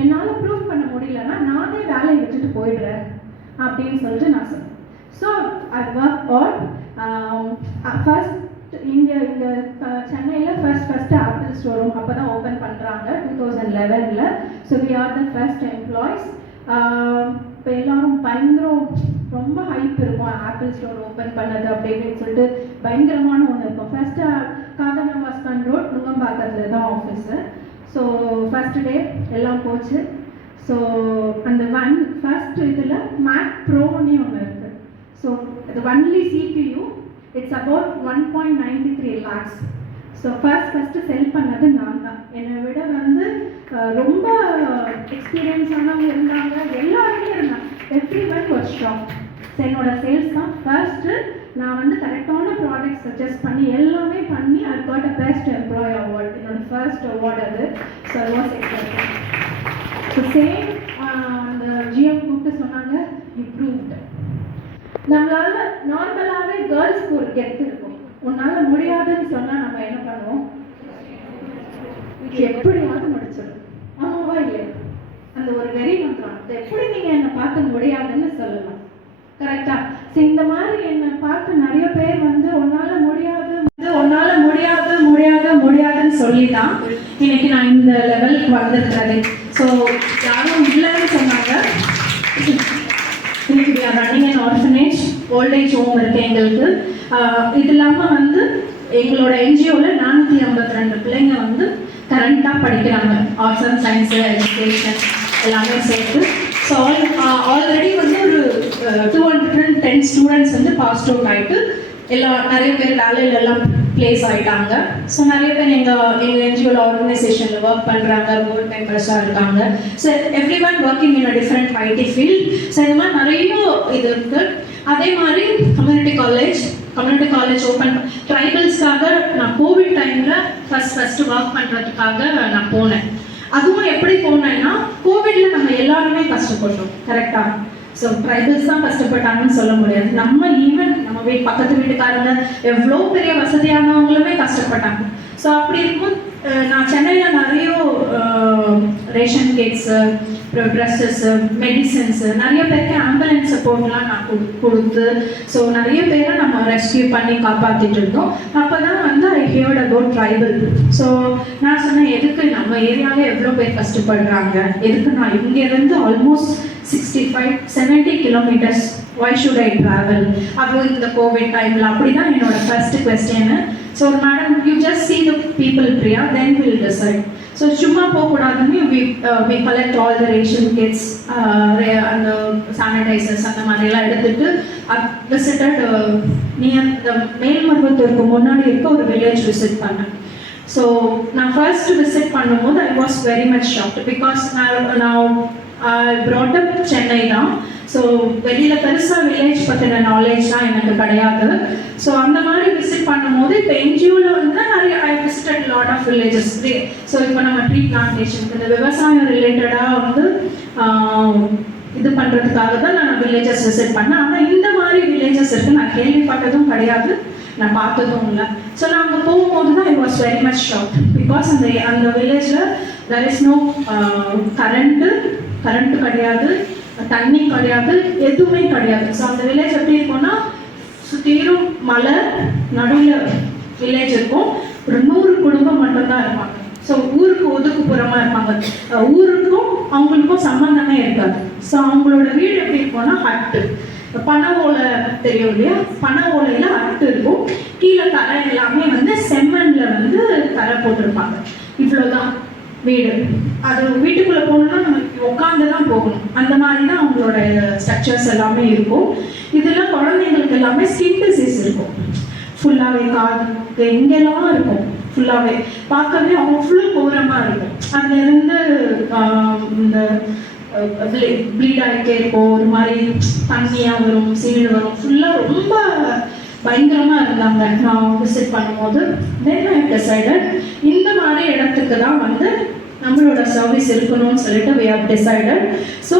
என்னால் ப்ரூவ் பண்ண முடியலன்னா நானே வேலையை விட்டுட்டு போயிடுறேன் அப்படின்னு சொல்லிட்டு நான் சொன்னேன். So I work on first இங்கே சென்னையில் ஃபர்ஸ்ட் ஆப்பிள் ஸ்டோர் ரூம் அப்போ தான் ஓப்பன் பண்ணுறாங்க 2011. So we are the first employees. இப்போ எல்லாரும் பயங்கரம் ரொம்ப ஹைப் இருக்கும், ஆப்பிள் ஸ்டோர் ஓப்பன் பண்ணது அப்படி இப்படின்னு சொல்லிட்டு பயங்கரமான ஒன்று இருக்கும். ஃபர்ஸ்ட்டு காதனவாஸ்தான் ரோட் நுங்கம்பாக்கத்தில் தான் ஆஃபீஸு. ஸோ ஃபர்ஸ்ட் டே எல்லாம் போச்சு. ஸோ அந்த ஃபர்ஸ்ட் இதில் மேக் ப்ரோன்னு ஒன்று இருக்குது. ஸோ அது only CPU, it's about 1.93 lakhs. So first sell பண்ணது நான் தான். என்னை விட வந்து ரொம்ப எக்ஸ்பீரியன்ஸானவங்க இருந்தாங்க, எல்லாருமே இருந்தாங்க. Everyone was shocked. என்னோட சேல்ஸ் தான் ஃபர்ஸ்ட்டு. நான் வந்து கரெக்டான ப்ராடக்ட் சஜஸ்ட் பண்ணி எல்லாமே பண்ணி I got a best employee award. என்னோட ஃபர்ஸ்ட் அவார்ட் அது. So I was excited. So same அந்த ஜிஎம் கூப்பிட்டு சொன்னாங்க இம்ப்ரூவ்டு. நம்மளால நார்மலாகவே கேர்ள்ஸ்க்கு ஒரு கெத்து இருக்கும். உன்னால் முடியாதுன்னு சொன்னால் நம்ம என்ன பண்ணுவோம்? எப்படியாவது முடிச்சிடும். ஆமாவா இல்லையா? அந்த ஒரு வெறி வந்துடும். எப்படி நீங்கள் என்னை பார்த்து முடியாதுன்னு சொல்லலாம். கரெக்டா? ஸோ இந்த மாதிரி என்னை பார்த்து நிறைய பேர் வந்து முடியாதுன்னு சொல்லி தான் இன்னைக்கு நான் இந்த லெவலுக்கு வந்திருக்கிறேன். ஸோ யாரும் இல்லைன்னு சொன்னாங்க. இன்னைக்கு we are running an orphanage, old age home இருக்கு எங்களுக்கு. இது இல்லாமல் வந்து எங்களோட என்ஜிஓவில் 452 பிள்ளைங்க வந்து கரண்டாக படிக்கிறாங்க. ஆர்ட்ஸ் அண்ட் சயின்ஸு, எஜுகேஷன் எல்லாமே சேர்த்து. ஸோ ஆல்ரெடி வந்து ஒரு 210 ஸ்டூடெண்ட்ஸ் வந்து பாஸ் அவுட் ஆகிட்டு நிறைய பேர் வேலையில எல்லாம் பிளேஸ் ஆகிட்டாங்க. ஸோ நிறைய பேர் எங்கள் என்ஜிஓவில் ஆர்கனைசேஷனில் ஒர்க் பண்ணுறாங்க, போர்ட் மெம்பர்ஸாக இருக்காங்க. So every one working in a different IT field. So இந்த மாதிரி நிறைய இது இருக்குது. அதே மாதிரி கம்யூனிட்டி காலேஜ் ஓப்பன் ட்ரைபல்ஸ்க்காக நான் கோவிட் டைமில் ஃபஸ்ட்டு ஒர்க் பண்ணுறதுக்காக நான் போனேன். அதுவும் எப்படி போனேன்னா, கோவிட்ல நம்ம எல்லாருமே கஷ்டப்பட்டோம். கரெக்டாக? ஸோ ட்ரைபல்ஸ் தான் கஷ்டப்பட்டாங்கன்னு சொல்ல முடியாது. நம்ம ஈவன் நம்ம பக்கத்து வீட்டுக்காரங்க எவ்வளோ பெரிய வசதியானவங்களுமே கஷ்டப்பட்டாங்க. ஸோ அப்படி இருக்கும் நான் சென்னையில் நிறைய ரேஷன் கிட்ஸு, ட்ரெஸ்ஸஸ்ஸு, மெடிசன்ஸு, நிறைய பேருக்கு ஆம்புலன்ஸ் சப்போர்ட்லாம் நான் கொடுத்து ஸோ நிறைய பேரை நம்ம ரெஸ்கியூ பண்ணி காப்பாற்றிட்டு இருந்தோம். அப்போ தான் வந்து ஐ ஹியர்ட் அபவுட் ட்ரைபல். ஸோ நான் சொன்னேன், எதுக்கு நம்ம ஏரியாவில் எவ்வளோ பேர் கஷ்டப்படுறாங்க, எதுக்கு நான் இங்கேருந்து almost 65-70 kilometers, why should I travel? அதுவும் இந்த கோவிட் டைமில். அப்படி தான் என்னோட first question. So madam, you just see the people, Priya, then we'll decide. So சும்மா போகக்கூடாதுன்னு we collect all the ration kits, அந்த சானிடைசர்ஸ் அந்த மாதிரிலாம் எடுத்துகிட்டு visited நியர் இந்த மேல்மருவத்தூருக்கு முன்னாடி இருக்க ஒரு வில்லேஜ் விசிட் பண்ணேன். ஸோ நான் ஃபர்ஸ்ட் விசிட் பண்ணும்போது I was very much shocked because நான் brought up சென்னை தான். ஸோ வெளியில் பெருசாக வில்லேஜ் பற்றின நாலேஜ்லாம் எனக்கு கிடையாது. ஸோ அந்த மாதிரி விசிட் பண்ணும்போது இப்போ என்ஜிஓவில் வந்து நிறைய I visited lot of villages. So இப்போ நம்ம ட்ரீ பிளான்டேஷன் இந்த விவசாயம் ரிலேட்டடாக வந்து இது பண்ணுறதுக்காக தான் நான் வில்லேஜஸ் விசிட் பண்ணேன். ஆனால் இந்த மாதிரி வில்லேஜஸ் இருக்குது நான் கேள்விப்பட்டதும் கிடையாது, நான் பார்த்ததும் இல்லை. ஸோ நான் அங்கே போகும்போது தான் I was very much shock because அந்த வில்லேஜில் தெர் இஸ் நோ கரண்ட்டு கிடையாது, தண்ணி கிடையாது, எதுவுமே கிடையாது. ஸோ அந்த வில்லேஜ் எப்படி இருக்கும்னா சுற்றிலும் மலை, நடுவில் வில்லேஜ் இருக்கும், ஒரு 100 குடும்பம் மட்டும்தான் இருப்பாங்க. ஸோ ஊருக்கு ஒதுக்குப்புறமாக இருப்பாங்க, ஊருக்கும் அவங்களுக்கும் சம்மந்தமே இருக்காது. ஸோ அவங்களோட வீடு எப்படி இருக்கும்னா ஹட்டு, பனை ஓலை தெரியும் இல்லையா, பனை ஓலையில் ஹட்டு இருக்கும், கீழே தரை எல்லாமே வந்து செம்மண்ணில் வந்து தரை போட்டிருப்பாங்க. இவ்வளோதான் வீடு. அது வீட்டுக்குள்ளே போகணுன்னா நம்ம உட்காந்து தான் போகணும். அந்த மாதிரி தான் அவங்களோட ஸ்ட்ரக்சர்ஸ் எல்லாமே இருக்கும். இதெல்லாம் குழந்தைங்களுக்கு எல்லாமே ஸ்கின் டிசீஸ் இருக்கும், ஃபுல்லாகவே காது எங்கெல்லாம் இருக்கும், ஃபுல்லாகவே பார்க்கவே அவ்வளோ கோரமாக இருக்கும். அதுலேருந்து இந்த ப்ளீட் ஆகிட்டே இருக்கும், ஒரு மாதிரி தண்ணியாக வரும், சீடு வரும், ஃபுல்லாக ரொம்ப பயங்கரமாக இருந்தாங்க நான் விசிட் பண்ணும்போது. தென் ஐ டிசைடட் இந்த மாதிரி இடத்துக்கு தான் வந்து நம்மளோட சர்வீஸ் இருக்கணும்னு சொல்லிட்டு we have decided. So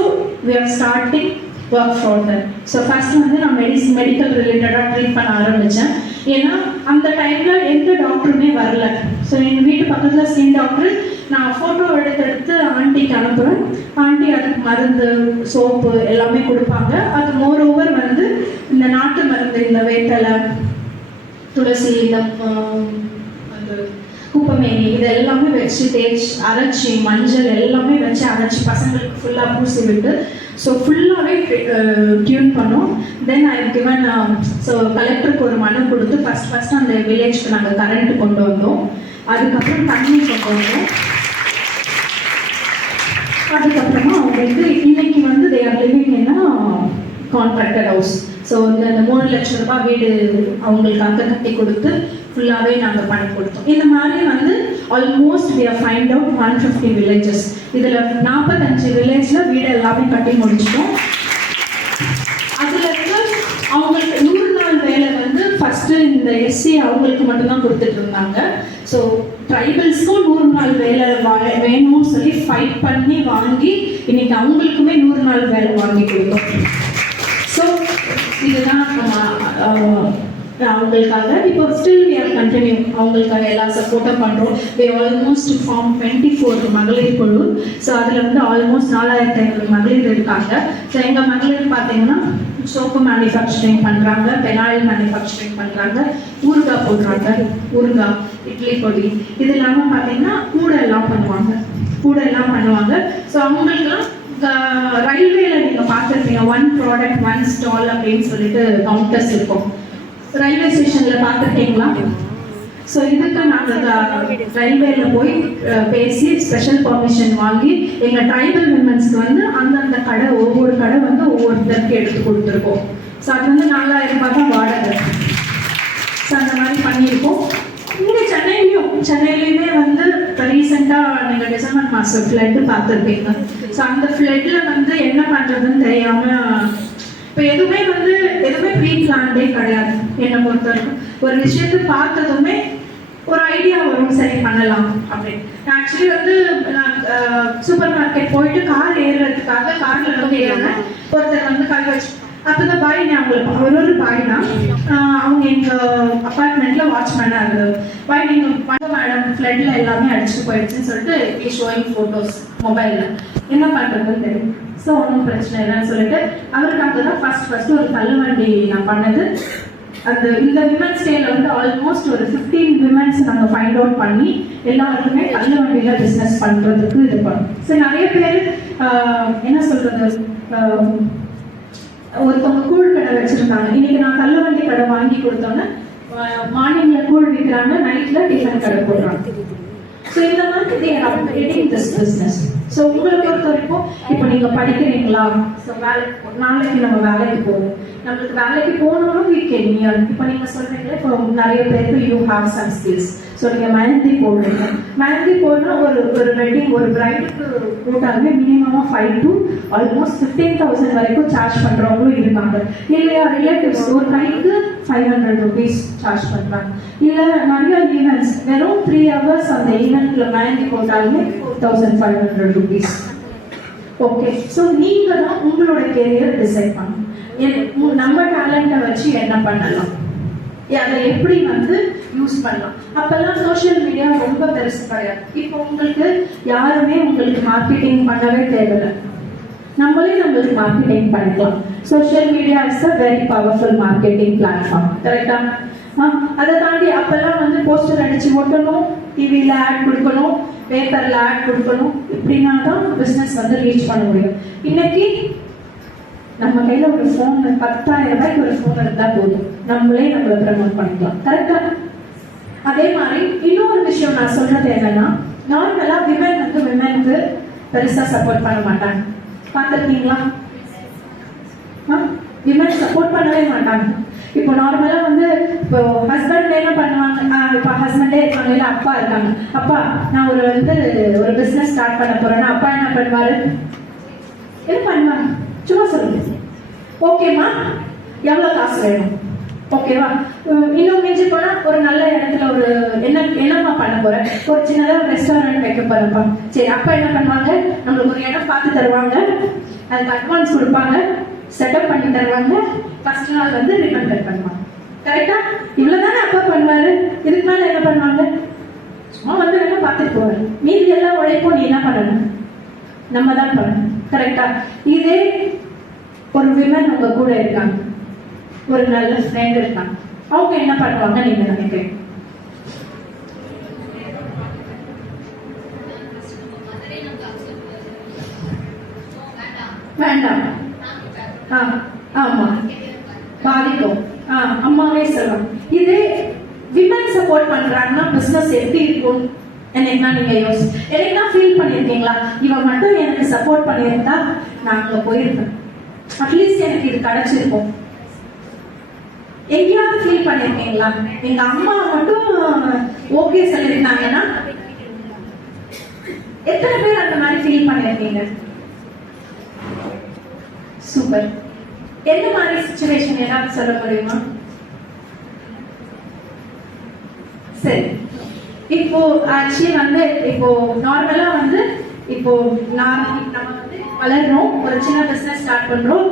we are starting work for them. So first வந்து நான் மெடிக்கல் ரிலேட்டடாக ட்ரீட் பண்ண ஆரம்பித்தேன். ஏன்னா அந்த டைமில் எந்த டாக்டருமே வரல. ஸோ எங்கள் வீட்டு பக்கத்தில் ஸ்கின் டாக்டர், நான் ஃபோட்டோ எடுத்து ஆண்டிக்கு அனுப்புகிறேன். ஆண்டி அதுக்கு மருந்து, சோப்பு எல்லாமே கொடுப்பாங்க. அது மோர் ஓவர் வந்து இந்த நாட்டு மருந்து, இந்த வேட்டலை, துளசி, இந்த அந்த குப்பமேனி, இது எல்லாமே வச்சு தேய்ச்சி அரைச்சி, மஞ்சள் எல்லாமே வச்சு அரைச்சி பசங்களுக்கு ஃபுல்லாக பூசி விட்டு ஸோ ஃபுல்லாகவே டியூன் பண்ணோம். தென் ஐ கிவன் ஸோ கலெக்டருக்கு ஒரு மனு கொடுத்து ஃபஸ்ட் அந்த வில்லேஜ்க்கு நாங்கள் கரண்ட்டு கொண்டு வந்தோம். அதுக்கப்புறம் தண்ணி கொண்டு வந்தோம். அதுக்கப்புறமா அவங்களுக்கு இன்னைக்கு வந்து they are living in contracted house. So இந்த 3 லட்சம் ரூபாய் வீடு அவங்களுக்காக கட்டி கொடுத்து ஃபுல்லாகவே நாங்கள் பண்ணி கொடுத்தோம். இந்த மாதிரி வந்து almost we have find out 150 villages. இதில் 45 வில்லேஜில் வீடு எல்லாமே கட்டி முடிச்சிட்டோம். அதில் இருந்து அவங்களுக்கு 100 நாள் வேலை வந்து ஃபஸ்ட்டு இந்த எஸ்சி அவங்களுக்கு மட்டும்தான் கொடுத்துட்டு இருந்தாங்க. ஸோ ட்ரைபல்ஸ்க்கும் 100 நாள் வேலை வேணும்னு சொல்லி ஃபைட் பண்ணி வாங்கி இன்னைக்கு அவங்களுக்குமே 100 நாள் வேலை வாங்கி கொடுத்தோம். ஸோ இதுதான் அவங்களுக்காக இப்போ ஸ்டில் we are continue அவங்களுக்காக எல்லா சப்போர்ட்டும் பண்ணுறோம். we almost form 24 மகளிர் குழு. ஸோ அதில் வந்து ஆல்மோஸ்ட் 4500 மகளிர் இருக்காங்க. ஸோ எங்கள் மகளிர் பார்த்தீங்கன்னா சோப்பு மேனுஃபேக்சரிங் பண்ணுறாங்க, பெனாயில் மேனுஃபேக்சரிங் பண்ணுறாங்க, ஊறுகாய் போடுறாங்க, ஊறுகாய், இட்லி பொடி, இது இல்லாமல் பார்த்தீங்கன்னா கூடை எல்லாம் பண்ணுவாங்க. ஸோ அவங்களுக்குலாம் ரயில்வேல நீங்கள் பார்த்துருப்பீங்க, 1 ப்ராடக்ட் 1 ஸ்டால் அப்படின்னு சொல்லிட்டு கவுண்டர்ஸ் இருக்கும். ரயில்வே ஸ்டேஷனில் பார்த்துருக்கீங்களா? ஸோ இதுக்கு நாங்கள் ரயில்வேல போய் பேசி ஸ்பெஷல் பர்மிஷன் வாங்கி எங்கள் ட்ரைபல் விமன்ஸ்க்கு வந்து அந்தந்த கடை, ஒவ்வொரு கடை வந்து ஒவ்வொருத்தருக்கு எடுத்து கொடுத்துருக்கோம். ஸோ அது வந்து 4000 ரூபாய் தான் வாடகை. ஸோ அந்த மாதிரி பண்ணியிருக்கோம். இங்கே சென்னையிலையுமே வந்து இப்போ ரீசெண்டாக நீங்கள் டிசம்பர் மாதம் ஃப்ளட்டு பார்த்துருப்பீங்க. ஸோ அந்த ஃப்ளட்டில் வந்து என்ன பண்ணுறதுன்னு தெரியாமல் இப்போ எதுவுமே ப்ரீ பிளான்டே கிடையாது. என்னை பொறுத்த வரைக்கும் ஒரு விஷயத்தை பார்த்ததுமே ஒரு ஐடியா வரும், சரி பண்ணலாம் அப்படின்னு. ஆக்சுவலி வந்து நான் சூப்பர் மார்க்கெட் போயிட்டு கார் ஏறுறதுக்காக காரில் வந்து ஏறினேன். ஒருத்தர் வந்து கார் வச்சு அப்போதான் பாய் ஞாபகம், அவர் ஒரு பாய் தான். அவங்க எங்கள் அப்பார்ட்மெண்ட்டில் வாட்ச்மேனாக இருந்தது. பாய் நீங்கள் பண்ண மேடம் ஃப்ளட்டில் எல்லாமே அடிச்சுட்டு போயிடுச்சுன்னு சொல்லிட்டு ஷோயிங் ஃபோட்டோஸ் மொபைலில் என்ன பண்ணுறதுன்னு தெரியும். ஸோ ஒன்றும் பிரச்சனை இல்லைன்னு சொல்லிட்டு அவருக்காக தான் ஃபஸ்ட்டு ஒரு தள்ளுவண்டி நான் பண்ணது. இந்த விமன்ஸ் டேல வந்து ஆல்மோஸ்ட் ஒரு 15 விமன்ஸ் நாங்கள் ஃபைண்ட் அவுட் பண்ணி எல்லாருக்குமே தள்ளுவண்டியில் பிஸ்னஸ் பண்ணுறதுக்கு இது பண்ணோம். ஸோ நிறைய பேர் என்ன சொல்கிறது, ஒருத்தவங்க கூழ் கடை வச்சுருந்தாங்க. இன்னைக்கு நான் தள்ளுவண்டி கடை வாங்கி கொடுத்தோன்னே மார்னிங்கில் கூழ் விற்கிறாங்க, நைட்டில் டிஃபன் கடை போடுறாங்க. ஸோ இந்த மாதிரி they are upgrading this business. So உங்களை பொறுத்த வரைக்கும் இப்போ நீங்கள் படிக்கிறீங்களா, ஸோ நாளைக்கு நம்ம வேலைக்கு போவோம். நம்மளுக்கு வேலைக்கு போனாலும் we can earn. இப்போ நீங்க சொல்றீங்களே, இப்போ நிறைய பேருக்கு you have some skills. So நீங்க மெஹந்தி போடுறீங்க, மெஹந்தி போடுனா ஒரு வெட்டிங் ஒரு பிரைடுக்கு போட்டாலுமே மினிமமா 5 to almost 15,000 வரைக்கும் சார்ஜ் பண்றவங்களும் இருக்காங்க. இல்லையா ரிலேட்டிவ்ஸ் ஒரு கைக்கு 500 rupees சார்ஜ் பண்றாங்க. இல்ல நிறைய ஈவெண்ட்ஸ் வெறும் 3 hours அந்த ஈவெண்ட்ல மெஹந்தி போட்டாலுமே 4,500 rupees. ஓகே, ஸோ நீங்க தான் உங்களோட கேரியர் டிசைட் பண்ணணும். நம்ம டேலண்ட்டை வச்சு என்ன பண்ணலாம், அதை எப்படி வந்து யூஸ் பண்ணலாம். அப்பெல்லாம் சோஷியல் மீடியா ரொம்ப பெருசு கிடையாது. இப்போ உங்களுக்கு யாருமே உங்களுக்கு மார்க்கெட்டிங் பண்ணவே தேவையில்லை, நம்மளே நம்மளுக்கு மார்க்கெட்டிங் பண்ணிக்கலாம். Social media is a very powerful marketing platform. கரெக்டா? அதை தாண்டி அப்பெல்லாம் வந்து போஸ்டர் அடிச்சு ஓட்டணும், டிவியில ஆட் கொடுக்கணும், பேப்பர்ல ஆட் கொடுக்கணும், இப்படின்னா தான் பிசினஸ் வந்து ரீச் பண்ண முடியும். இன்னைக்கு நம்ம கையில ஒரு ஃபோன் 10,000 ரூபாய்க்கு ஒரு ஃபோன் இருந்தா போதும், நம்மளே நம்மளை ப்ரமோட் பண்ணிக்கலாம். கரெக்டா? அதே மாதிரி இன்னொரு விஷயம் நான் சொல்றது என்னன்னா, நார்மலா விமன் வந்து விமனுக்கு பெருசா சப்போர்ட் பண்ண மாட்டாங்க. பார்த்துருக்கீங்களா? விமன் சப்போர்ட் பண்ணவே மாட்டாங்க. இப்போ நார்மலா வந்து இப்போ ஹஸ்பண்ட் என்ன பண்ணுவாங்க, இப்போ ஹஸ்பண்டே இருக்காங்க, இல்லை அப்பா இருக்காங்க, அப்பா நான் ஒரு பிசினஸ் ஸ்டார்ட் பண்ண போறேன்னா அப்பா என்ன பண்ணுவாரு, என்ன பண்ணுவாங்க, சும்மா சொல்லுங்க, ஓகேம்மா எவ்வளவு காசு வேணும், ஓகேவா. இன்னும் மிஞ்சி போனா ஒரு நல்ல இடத்துல ஒரு என்னம்மா பண்ண போறேன், ஒரு சின்னதா ஒரு ரெஸ்டாரண்ட் வைக்க போறப்பா, சரி அப்பா என்ன பண்ணுவாங்க, நம்மளுக்கு ஒரு இடம் பார்த்து தருவாங்க, அதுக்கு அட்வான்ஸ் கொடுப்பாங்க, செட்டப் பண்ணி தருவாங்க, ஃபர்ஸ்ட் நாள் வந்து ரிப்பன் கட் பண்ணுவாங்க. கரெக்டா? இவ்வளவுதானே அப்பா பண்ணுவாரு. இதுக்கு மேல என்ன பண்ணுவாங்க, சும்மா வந்து என்ன பார்த்துட்டு போவாரு. மீதி எல்லாம் உழைப்போம், நீ என்ன பண்ணணும், நம்ம தான் பண்ணணும். கரெக்டா? இதே ஒரு விமன் உங்க கூட இருக்காங்க, ஒரு நல்ல ஃப்ரெண்ட் இருக்காங்க, அவங்க என்ன பண்ணுவாங்க நீங்க நினைக்கிறீங்க? வேண்டாம். ஆமா, பாதிக்கும். அம்மாவே சொல்லுவாங்க. இதே விமன் சப்போர்ட் பண்றாங்கன்னா பிசினஸ் எப்படி இருக்கும் எனக்குன்னா நீங்க எனக்குன்னா ஃபீல் பண்ணிருக்கீங்களா, இவன் மட்டும் எனக்கு சப்போர்ட் பண்ணியிருந்தா நான் அங்க போயிருப்பேன், அட்லீஸ்ட் எனக்கு இது கிடைச்சிருக்கும். எங்கேயாவது ஃபீல் பண்ணிருக்கீங்களா, எங்க அம்மா மட்டும் ஓகே சொல்லியிருந்தாங்கன்னா? எத்தனை பேர் அந்த மாதிரி ஃபீல் பண்ணிருக்கீங்க? சூப்பர். என்ன மாதிரி சிச்சுவேஷன் ஏதாவது சொல்ல முடியுமா? சரி, இப்போ ஆக்சுவலி வந்து இப்போ நார்மலா வந்து இப்போ நம்ம வந்து வளர்றோம், ஒரு சின்ன பிசினஸ் ஸ்டார்ட் பண்றோம்,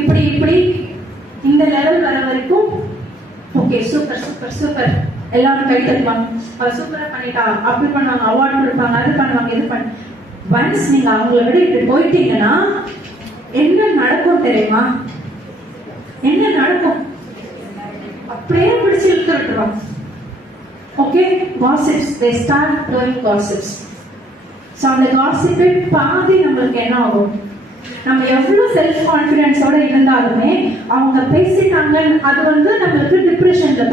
இப்படி இந்த லெவல் வர வரைக்கும் ஓகே, சூப்பர் சூப்பர் சூப்பர், எல்லாரும் கை தட்டுவாங்க, அவ சூப்பரா பண்ணிட்டா, அப்படி பண்ணுவாங்க, அவார்டு கொடுப்பாங்க, அது பண்ணுவாங்க, இது பண்ண. ஒன்ஸ் நீங்க அவங்கள விட இப்படி போயிட்டீங்கன்னா என்ன நடக்கும் தெரியுமா? என்ன நடக்கும்? அப்படியே பிடிச்சு இழுத்து விட்டுருவாங்க. Okay, gossips, they start doing gossips. So அந்த gossip பாதி நம்மளுக்கு என்ன ஆகும், நம்ம எவ்வளவு செல்ஃப் கான்பிடன்ஸோட இருந்தாலுமே அவங்க பேசிட்டாங்க, அது வந்து நம்மளுக்கு டிப்ரெஷன்ல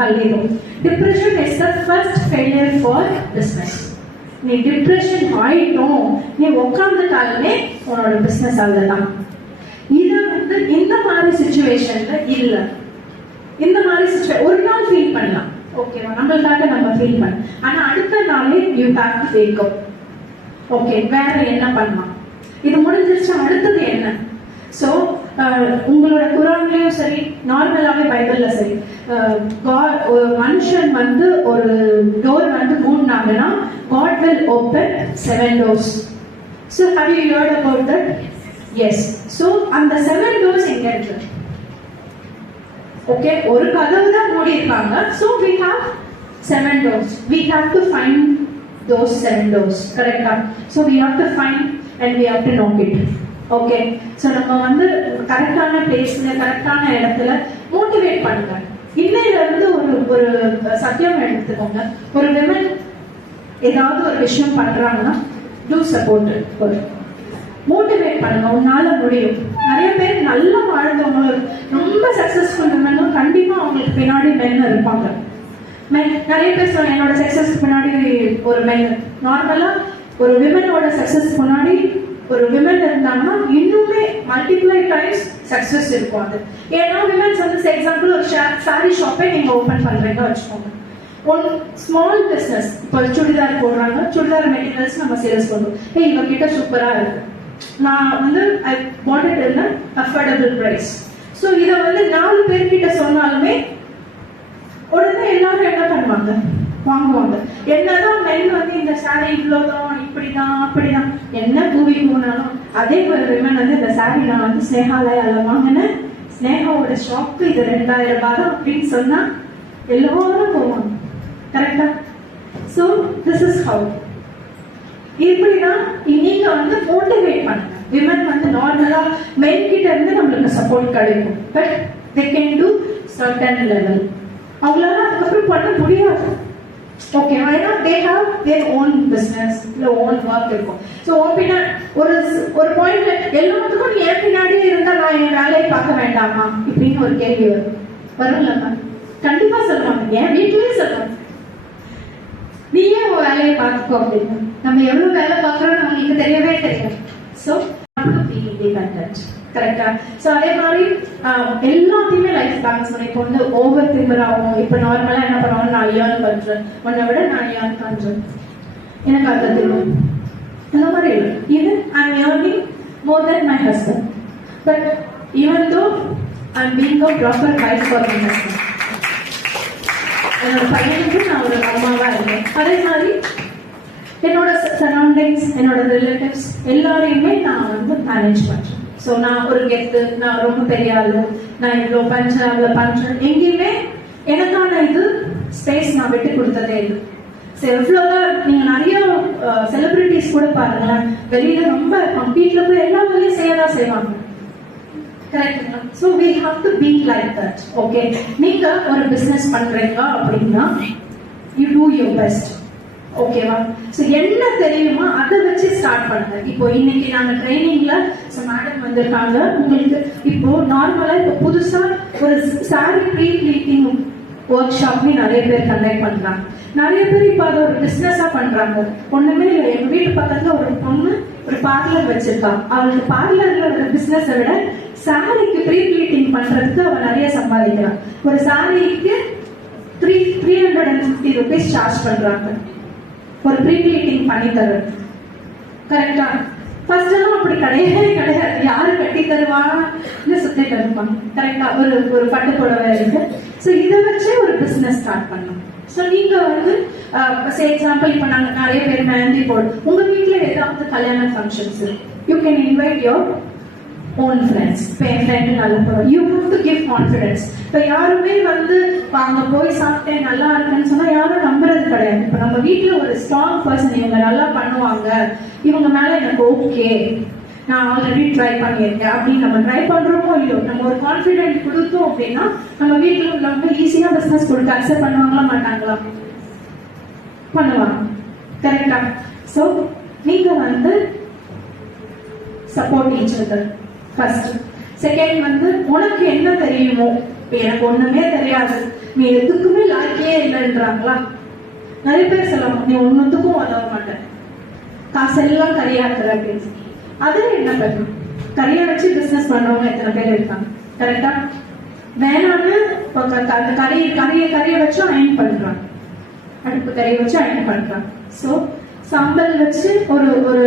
தள்ளிடும். Depression is the first failure for business. நீ டிப்ரெஷன் ஆயிட்டோம், நீ உட்காந்துட்டாலுமே உன்னோட பிசினஸ் அவ்வளவுதான். இது வந்து இந்த மாதிரி சிச்சுவேஷன்ல இல்ல, இந்த மாதிரி ஒரு நாள் ஃபீல் பண்ணலாம், ஓகேவா, நம்மளுக்காக நம்ம ஃபீல் பண்ண, ஆனா அடுத்த நாளே you have to wake up. Okay, வேற என்ன பண்ணலாம், இது முடிஞ்சிருச்சு, அடுத்தது என்ன? ஸோ உங்களோட குரான்லயும் சரி, நார்மலாவே பைபிள்ல சரி, ஒரு மனுஷன் வந்து ஒரு டோர் வந்து மூடினாங்கன்னா God will open 7 doors. So have you heard about that? Yes. So அந்த 7 doors எங்க இருக்கு? Okay, ஒரு கதவு தான் மூடி இருக்காங்க. So we have 7 doors. We have to find those 7 doors. Correct? So we have to find and we have to knock it. Okay. So நம்ம வந்து கரெக்டான பிளேஸ்ல கரெக்டான இடத்துல மோட்டிவேட் பண்ணுங்க. இன்னையில இருந்து ஒரு சத்தியம் எடுத்துக்கோங்க. ஒரு விமன் ஏதாவது ஒரு விஷயம் பண்றாங்கன்னா டூ சப்போர்ட், ஒரு மோட்டிவேட் பண்ணுங்க, உன்னால முடியும். நிறைய பேர் நல்லா வாழ்ந்தவங்க, ரொம்ப சக்சஸ்ஃபுல் விமனும் கண்டிப்பா அவங்களுக்கு பின்னாடி மென் இருப்பாங்க. நிறைய பேர் சொல்லுவாங்க என்னோட சக்சஸ் பின்னாடி ஒரு மென். நார்மலா ஒரு விமனோட சக்சஸ் முன்னாடி ஒரு விமன் இருந்தாங்கன்னா இன்னுமே மல்டிப்ளை டைம்ஸ் சக்சஸ் இருக்கும் அது. ஏன்னா விமன்ஸ் வந்து எக்ஸாம்பிள் ஒரு சாரி ஷாப்பே நீங்க ஓபன் பண்றீங்க வச்சுக்கோங்க. ஒன் ஸ்மால் பிஸ்னஸ், இப்போ சுடிதார் போடுறாங்க, சுடிதார் மெட்டீரியல்ஸ் நம்ம சேல்ஸ் பண்ணுவோம். இவங்கிட்ட சூப்பரா இருக்கு, நான் வந்து I want it in affordable price. So இதை வந்து 4 பேர்கிட்ட சொன்னாலுமே உடனே எல்லாரும் என்ன பண்ணுவாங்க, வாங்குவாங்க. என்னதான் மென் வந்து இந்த சாரி இவ்வளோதான், இப்படிதான் அப்படிதான் என்ன கூவி போனாலும், அதே ஒரு விமன் வந்து இந்த சாரி நான் வந்து ஸ்னேகாலயால வாங்கினேன், ஸ்னேகாவோட ஷாப்க்கு இது 2000 ரூபாய் தான் அப்படின்னு சொன்னா எல்லாரும் போவாங்க. கரெக்டா? So this is how. இப்படிதான் நீங்க வந்து மோட்டிவேட் பண்ணுங்க. விமன் வந்து நார்மலா மென் கிட்ட இருந்து நம்மளுக்கு சப்போர்ட் கிடைக்கும், but they can do certain level. அவங்களால அதுக்கப்புறம் பண்ண முடியாது. ஓகே, ஏன்னா they have their own business, இல்லை ஓன் ஒர்க் இருக்கும். ஸோ ஒரு பாயிண்ட்ல எல்லாத்துக்கும் நீ என் பின்னாடியே இருந்தா நான் என் வேலையை பார்க்க வேண்டாமா இப்படின்னு ஒரு கேள்வி வரும்லம்மா. கண்டிப்பா சொல்லுவாங்க, என் வீட்லயே சொல்லுவாங்க, நீயே உன் வேலையை பார்த்துக்கோ அப்படின்னு. நம்ம எவ்வளவு வேலை பார்க்கறோம் நம்மளுக்கு தெரியவே தெரியும். So independent. கரெக்டா? ஸோ அதே மாதிரி எல்லாத்தையுமே லைஃப் பேலன்ஸ் பண்ணி. இப்போ வந்து ஓவர் திமிராகும். இப்போ நார்மலா என்ன பண்ணுவாங்க, நான் ஏர்ன் பண்றேன், உன்னை விட நான் ஏர்ன் பண்றேன், எனக்கு அது தெரியும், அந்த மாதிரி இல்லை. Even I am earning more then my husband, but even though I am being a proper wife for my husband. என்னோட பையனுக்கு நான் ஒரு அம்மாவா இருக்கேன். அதே மாதிரி என்னோட சரௌண்டிங்ஸ், என்னோட ரிலேட்டிவ்ஸ் எல்லாரையுமே நான் வந்து மேனேஜ் பண்றேன். ஸோ நான் ஒரு கெத்து, நான் ரொம்ப பெரிய ஆளு, நான் இவ்வளோ பண்றேன் அவ்வளோ பண்றேன், எங்கேயுமே எனக்கான இது ஸ்பேஸ் நான் விட்டு கொடுத்ததே இல்லை. ஸோ எவ்வளோதான் நீங்க நிறைய செலிபிரிட்டிஸ் கூட பாருங்களேன், வெளியில ரொம்ப வீட்டுல போய் எல்லா வேலையும் செய்யதான் செய்வாங்க. கரெக்டுங்களா? So we have to be like that. Okay, நீங்க ஒரு பிசினஸ் பண்றீங்க அப்படின்னா யூ டூ யுவர் பெஸ்ட். ஓகேவா? ஸோ என்ன தெரியுமோ அதை வச்சு ஸ்டார்ட் பண்ணுங்க. இப்போ இன்னைக்கு நாங்க ட்ரைனிங்ல மேடம் வந்திருக்காங்க. உங்களுக்கு இப்போ நார்மலா இப்போ புதுசா ஒரு சாரி ப்ரீ ப்ளீட்டிங் ஒர்க் ஷாப்னு நிறைய பேர் கண்டக்ட் பண்றாங்க. நிறைய பேர் இப்போ அதை ஒரு பிசினஸா பண்றாங்க. ஒண்ணுமே இல்லை, எங்க வீட்டு பக்கத்துல ஒரு பொண்ணு ஒரு பார்லர் வச்சிருக்கா. அவளுக்கு பார்லர்ல ஒரு பிசினஸை விட சாரிக்கு ப்ரீ ப்ளீட்டிங் பண்றதுக்கு அவ நிறைய சம்பாதிக்கிறான். ஒரு சாரிக்கு 350 rupees சார்ஜ் பண்றாங்க ஒரு ப்ரீ ப்ளீட்டிங் பண்ணி தருது. கரெக்டா? ஃபர்ஸ்ட் எல்லாம் அப்படி கிடையவே கிடையாது. யாரு கட்டி தருவான்னு சுத்திட்டு இருப்பாங்க. கரெக்டா? ஒரு பட்டு புடவை இருக்கு. ஸோ இதை வச்சு ஒரு பிசினஸ் ஸ்டார்ட் பண்ணலாம். ஸோ நீங்க வந்து எக்ஸாம்பிள் இப்போ நாங்கள் நிறைய பேர் மெஹந்தி போடு, உங்க வீட்டுல ஏதாவது கல்யாண functions, you can invite your own friends. இப்போ என் ஃப்ரெண்டு நல்லா போகிறோம், you have to give confidence. இப்போ யாருமே வந்து அங்கே போய் சாப்பிட்டேன் நல்லா இருக்குன்னு சொன்னா யாரும் நம்புறது கிடையாது. இப்போ நம்ம வீட்டில் ஒரு ஸ்ட்ராங் பர்சன், இவங்க நல்லா பண்ணுவாங்க, இவங்க மேல எனக்கு ஓகே, நான் ஆல்ரெடி ட்ரை பண்ணியிருக்கேன் அப்படின்னு நம்ம ட்ரை பண்றோமோ இல்லையோ, நம்ம ஒரு கான்ஃபிடென்ட் கொடுத்தோம் அப்படின்னா நம்ம வீட்டில் உள்ளவங்க ஈஸியா பிசினஸ் கொடுத்து அக்செப்ட் பண்ணுவாங்களா மாட்டாங்களா? பண்ணுவாங்க. கரெக்டா? ஸோ நீங்க வந்து support each other first. Second வந்து உனக்கு என்ன தெரியுமோ, எனக்கு ஒண்ணுமே தெரியாது, நீ எதுக்குமே லாய்க்கே இல்லைன்றாங்களா? நிறைய பேர் சொல்லுவாங்க, நீ ஒன்னுத்துக்கும் உதவ மாட்டேன், காசெல்லாம் கரியாக்குற அப்படின்னு. அது என்ன பண்ணும்? கரியை வச்சு பிசினஸ் பண்றவங்க எத்தனை பேர் இருக்காங்க? கரெக்டா? வேணான்னு அந்த கரியை வச்சு அயன் பண்றாங்க, அடுப்பு கறியை வச்சு அயன் பண்றாங்க. ஸோ சாம்பல் வச்சு ஒரு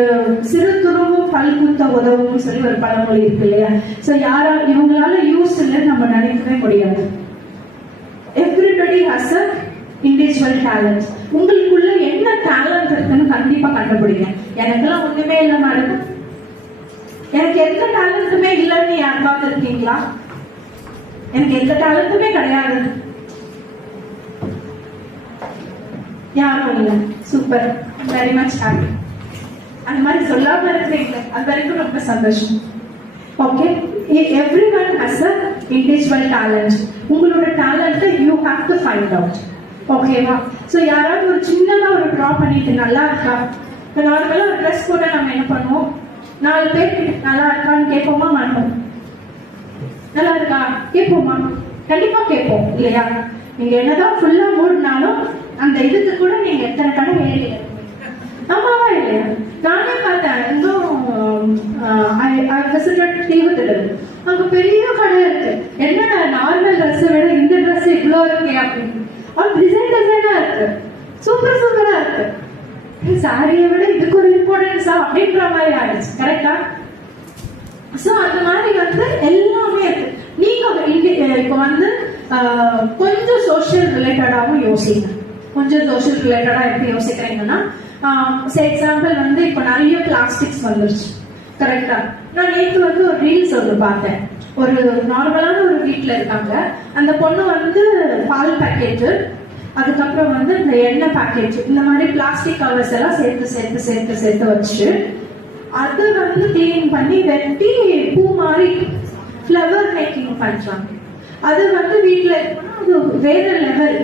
சிறு துருவும் பல் குத்த உதவும் சொல்லி ஒரு பழமொழி இருக்கு இல்லையா? ஸோ இவங்களால யூஸ் இல்லைன்னு நம்ம நினைக்கவே முடியாது. Everybody has a individual talent. உங்களுக்குள்ள என்ன டேலண்ட் இருக்குன்னு கண்டிப்பா கண்டுபிடிங்க. எனக்கெல்லாம் ஒண்ணுமே இல்லை மேடம், எனக்கு எந்த டேலண்ட்டுமே இல்லைன்னு யார் பார்த்துருக்கீங்களா? எனக்கு எந்த டேலண்ட்டுமே கிடையாது, யாரும் இல்லை. Super, very much happy. அந்த மாதிரி சொல்லாம இருக்கிறீங்க, அது வரைக்கும் ரொம்ப சந்தோஷம். Okay, every one has a individual talent. உங்களோட டேலண்ட்டை you have to find out. ஓகேவா? ஸோ யாராவது ஒரு சின்னதா ஒரு ட்ரா பண்ணிட்டு நல்லா இருக்கா? இப்போ நார்மலா ஒரு ட்ரெஸ் போட நம்ம என்ன பண்ணுவோம், 4 பேர் நல்லா இருக்கான்னு கேட்போமா மாட்டோம்? நல்லா இருக்கா கேட்போமா? கண்டிப்பா கேட்போம் இல்லையா? நீங்க என்னதான் ஃபுல்லா மூடினாலும் அந்த இதுக்கு கூட நீங்க எத்தனை கடை ஏறி ஆமாவா இல்லையா? நானே பார்த்தேன், இன்னும் சூப்பரா இருக்கு, சாரியை விட இதுக்கு ஒரு இம்பார்ட்டன்ஸா அப்படின்ற மாதிரி ஆயிடுச்சு. கரெக்டா? சோ அந்த மாதிரி வந்து எல்லாமே இருக்கு. நீங்க இப்ப வந்து கொஞ்சம் சோஷியல் ரிலேட்டடாவும் யோசிங்க. கொஞ்சம் சோஷியல் ரிலேட்டடா எப்படி யோசிக்கிறீங்கன்னா, எக்ஸாம்பிள் வந்து இப்ப நிறைய பிளாஸ்டிக்ஸ் வந்துருச்சு. கரெக்டா? நான் நேற்று வந்து ஒரு ரீல்ஸ் ஒன்று பார்த்தேன். ஒரு நார்மலான ஒரு வீட்டுல இருக்காங்க. அந்த பொண்ணு வந்து பால் பேக்கெட், அதுக்கப்புறம் வந்து இந்த எண்ணெய் பேக்கெட், இந்த மாதிரி பிளாஸ்டிக் கவர்ஸ் எல்லாம் சேர்த்து வச்சு அது வந்து கிளீன் பண்ணி வெட்டி பூ மாதிரி ஃப்ளவர் மேக்கிங் பண்றாங்க. அது வந்து வீட்டுல அது வேற லெவல்.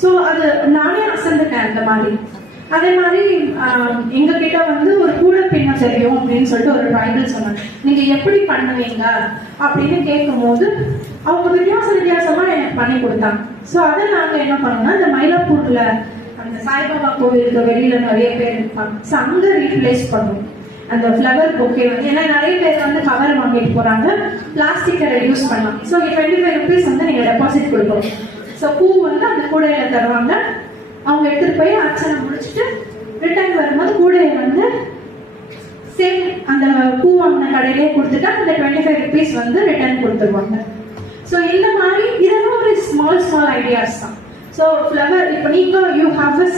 ஸோ அது நானே அசந்துட்டேன் அந்த மாதிரி. அதே மாதிரி எங்க கிட்ட வந்து ஒரு கூட பின்ன தெரியும் அப்படின்னு சொல்லிட்டு ஒரு ட்ரைபல் சொன்னாங்க. நீங்க எப்படி பண்ணுவீங்க அப்படின்னு கேட்கும் போது அவங்க வித்தியாசமா எனக்கு பண்ணி கொடுத்தாங்க. ஸோ அதை நாங்க என்ன பண்ணோம்னா, இந்த மயிலாப்பூர்ல அந்த சாய்பாபா கோவிலுக்கு வெளியில நிறைய பேர் இருப்பாங்க. ஸோ அங்க ரீப்ளேஸ் பண்ணுவோம் அந்த ஃப்ளவர் பொக்கே வந்து. ஏன்னா நிறைய பேர் வந்து கவர் வாங்கிட்டு போறாங்க, பிளாஸ்டிக்கை ரெடியூஸ் பண்ணலாம். ஸோ 25 rupees வந்து நீங்க டெபாசிட் கொடுக்கணும். ஸோ பூ வந்து அந்த கூடையில தருவாங்க. அவங்க எடுத்துட்டு போய் அர்ச்சனை முடிச்சுட்டு ரிட்டர்ன் வரும்போது கூடையை வந்து சேம் அந்த பூ வாங்கின கடையிலே கொடுத்துட்டா அந்த 25 rupees வந்து ரிட்டர்ன் கொடுத்துருவாங்க. ஸோ இந்த மாதிரி இதெல்லாம் ஒரு ஸ்மால் ஐடியாஸ் தான். ஸோ ஃப்ளவர் இப்போ நீங்க you have a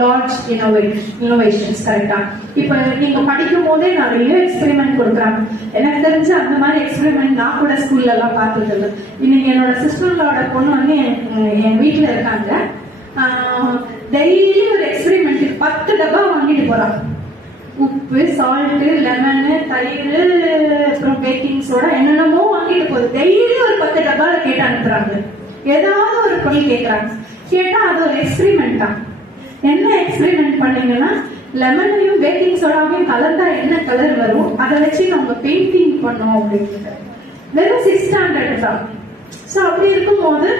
large innovations. கரெக்டா? இப்போ நீங்க படிக்கும் போதே நிறைய எக்ஸ்பெரிமெண்ட் கொடுக்குறாங்க. எனக்கு தெரிஞ்சு அந்த மாதிரி எக்ஸ்பெரிமெண்ட் நான் கூட ஸ்கூல்ல எல்லாம் பார்த்தது இல்லை. இன்னைக்கு என்னோட சிஸ்டரோட பொண்ணு வந்து என் வீட்டுல இருக்காங்க. டெய்லி ஒரு எக்ஸ்பெரிமெண்ட் 10 டப்பா வாங்கிட்டு போறாங்க. உப்பு, சால்ட், லெமனு, தயிர், அப்புறம் பேக்கிங் சோடா என்னென்னமோ வாங்கிட்டு போகுது. டெய்லி ஒரு 10 டப்பால கேட்டு அனுப்புறாங்க. ஏதாவது ஒரு பொருள் கேட்கறாங்க. கேட்டா அது ஒரு எக்ஸ்பெரிமெண்ட் தான். என்ன எக்ஸ்பெரிமெண்ட் பண்ணீங்கன்னா, லெமனையும் பேக்கிங் சோடாவையும் கலந்தா என்ன கலர் வரும், அதை வச்சு நம்ம பெயிண்டிங் பண்ணோம் அப்படின்னு. வெறும் 6 standard தான். ஸோ அப்படி இருக்கும்போது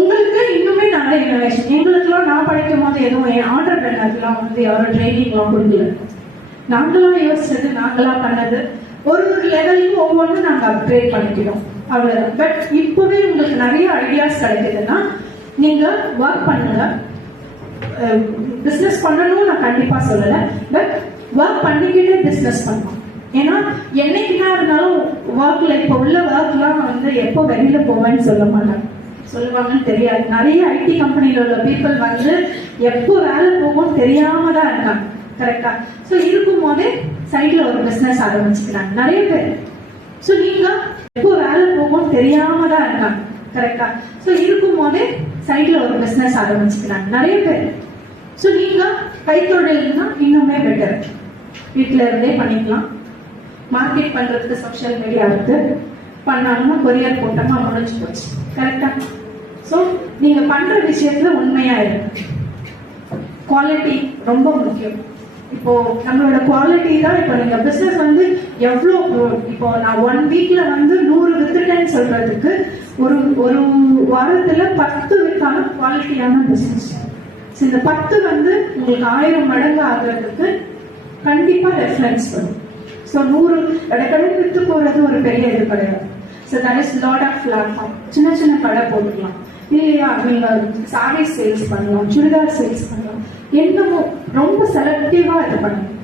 உங்களுக்கு இன்னுமே நிறைய இனோவேஷன். எங்களுக்குலாம் நான் படிக்கும் போது எதுவும் ஆண்டர்பிரினர்லாம் வந்து யாரும் ட்ரைனிங்லாம் கொடுக்கல. நாங்களாம் யோசிச்சது, நாங்களா பண்ணது, ஒரு லெவலையும் ஒவ்வொன்றும் நாங்கள் அப்கிரேட் பண்ணிக்கிறோம், அவ்வளோதான். பட் இப்போவே உங்களுக்கு நிறைய ஐடியாஸ் கிடைக்குதுன்னா நீங்க ஒர்க் பண்ணுங்க. பிஸ்னஸ் பண்ணணும்னு நான் கண்டிப்பா சொல்லலை, பட் ஒர்க் பண்ணிக்கிட்டே பிஸ்னஸ் பண்ணலாம். ஏன்னா என்னைக்குனா இருந்தாலும் ஒர்க்ல இப்போ உள்ள ஒர்க்லாம் வந்து எப்போ வெளியில போவேன்னு சொல்லுவாங்கன்னு தெரியாது. நிறைய ஐடி கம்பெனில உள்ள பீப்புள் வந்து எப்போ வேலை போகும் தெரியாம தான் இருக்காங்க. கரெக்டா? ஸோ இருக்கும் போதே சைட்ல ஒரு பிசினஸ் ஆரம்பிச்சுக்கிறாங்க நிறைய பேர். ஸோ நீங்க எப்போ வேலை போகும் தெரியாம தான் இருக்காங்க. கரெக்டா? ஸோ இருக்கும் போதே சைட்ல ஒரு பிசினஸ் ஆரம்பிச்சுக்கிறாங்க நிறைய பேர். ஸோ நீங்க கைத்தொழில்னா இன்னுமே பெட்டர். வீட்டில இருந்தே பண்ணிக்கலாம். மார்க்கெட் பண்றதுக்கு சோஷியல் மீடியா இருக்கு, பண்ணாங்கன்னா கொரியர் போட்டோமா முடிஞ்சு போச்சு. கரெக்டா? ஸோ நீங்க பண்ற விஷயத்துல உண்மையா இருக்கு. குவாலிட்டி ரொம்ப முக்கியம். இப்போ நம்மளோட குவாலிட்டி தான். இப்போ நீங்க பிசினஸ் வந்து எவ்வளோ, இப்போ நான் 1 weekல வந்து 100 வித்துட்டேன்னு சொல்றதுக்கு ஒரு வாரத்துல 10 விற்கான குவாலிட்டியான பிசினஸ். இந்த 10 வந்து உங்களுக்கு 1000 மடங்கு ஆகுறதுக்கு கண்டிப்பா ரெஃபரன்ஸ் பண்ணும். ஸோ 100 கடை வித்து போறது ஒரு பெரிய இது கிடையாது. So that is lot of platform. சின்ன கடை போட்டுக்கலாம், இல்லையா? நீங்க சாரீஸ் சேல்ஸ் பண்ணலாம், சுடிதார் சேல்ஸ் பண்ணலாம், என்னமோ ரொம்ப செலக்டிவா இது பண்ணணும்.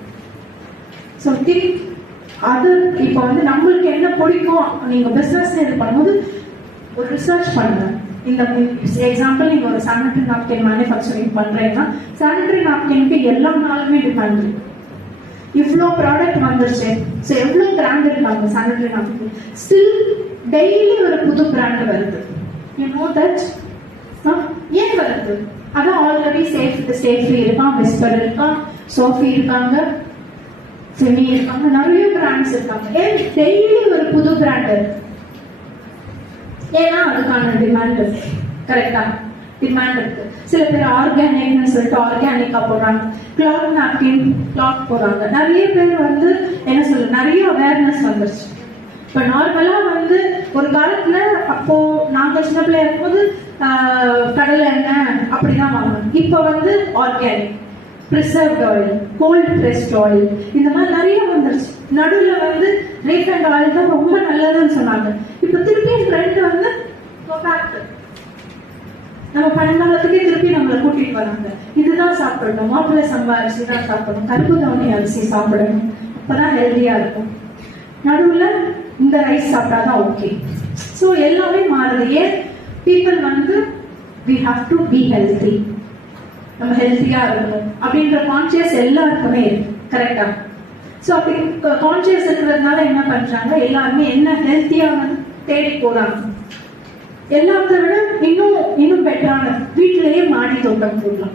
ஸோ அது இப்போ வந்து நம்மளுக்கு என்ன பிடிக்கும், நீங்க பிசினஸ் இது பண்ணும்போது ஒரு ரிசர்ச் பண்ணுங்க. இந்த எக்ஸாம்பிள், நீங்க ஒரு சானிட்டரி நாப்கின் மேனுஃபேக்சரிங் பண்றீங்கன்னா சானிட்டரி நாப்கினுக்கு எல்லா நாளுமே டிமாண்ட் இருக்கு. இவ்வளோ ப்ராடக்ட் வந்துருச்சு. ஸோ எவ்வளோ பிராண்ட் இருக்காங்க சானிட்டரி நாப்கின், ஸ்டில் டெய்லி ஒரு புது பிராண்ட் வருது. You know that? ஏன் வருது? அதான் ஆல்ரெடி சேஃப்ரி இருக்கான், விஸ்பர் இருக்கான், சோஃபி இருக்காங்க, செமி இருக்காங்க, நிறைய பிராண்ட்ஸ் இருக்காங்க. ஏன் டெய்லி ஒரு புது பிராண்ட் இருக்கு? ஏன்னா அதுக்கான டிமாண்ட் இருக்கு. கரெக்டா? டிமாண்ட் இருக்கு. சில பேர் ஆர்கானிக்னு சொல்லிட்டு ஆர்கானிக்கா போடுறாங்க, கிளாத் நாப்கின் கிளாத் போடுறாங்க. நிறைய பேர் வந்து என்ன சொல்ல, நிறைய அவேர்னஸ் வந்துருச்சு. இப்போ நார்மலா வந்து ஒரு காலத்துல, அப்போ நாங்க சின்ன பிள்ளையா இருக்கும்போது கடலை எண்ணெய் அப்படிதான் வாங்கணும். இப்போ வந்து organic, preserved oil, cold pressed oil, இந்த மாதிரி நிறைய வந்துருச்சு. நடுவில் வந்து ரீஃபைண்ட் ஆயில் தான் ரொம்ப நல்லதுன்னு சொன்னாங்க. இப்போ திருப்பி ட்ரெண்ட் வந்து நம்ம பழங்காலத்துக்கே திருப்பி நம்மளை வராங்க. இதுதான் சாப்பிடணும், மாப்பிள்ளை சம்பா அரிசி தான் சாப்பிடணும், கருப்பு கவுனி அரிசி சாப்பிடணும், அப்பதான் ஹெல்தியா இருக்கும். நடுவுல இந்த ரைஸ் சாப்பிட்டாதான் ஓகே. ஸோ எல்லாமே மாறுது. ஏன் பீப்புள் வந்து we have to be healthy, நம்ம ஹெல்த்தியா இருக்கணும் அப்படின்ற கான்சியஸ் எல்லாருக்குமே இருக்கு. கரெக்டா? ஸோ அப்படி கான்சியஸ் இருக்கிறதுனால என்ன பண்றாங்க, எல்லாருமே என்ன ஹெல்த்தியா வந்து தேடி போறாங்க. எல்லாத்த விட இன்னும் பெட்டரான வீட்டிலேயே மாடி தோட்டம் போடலாம்.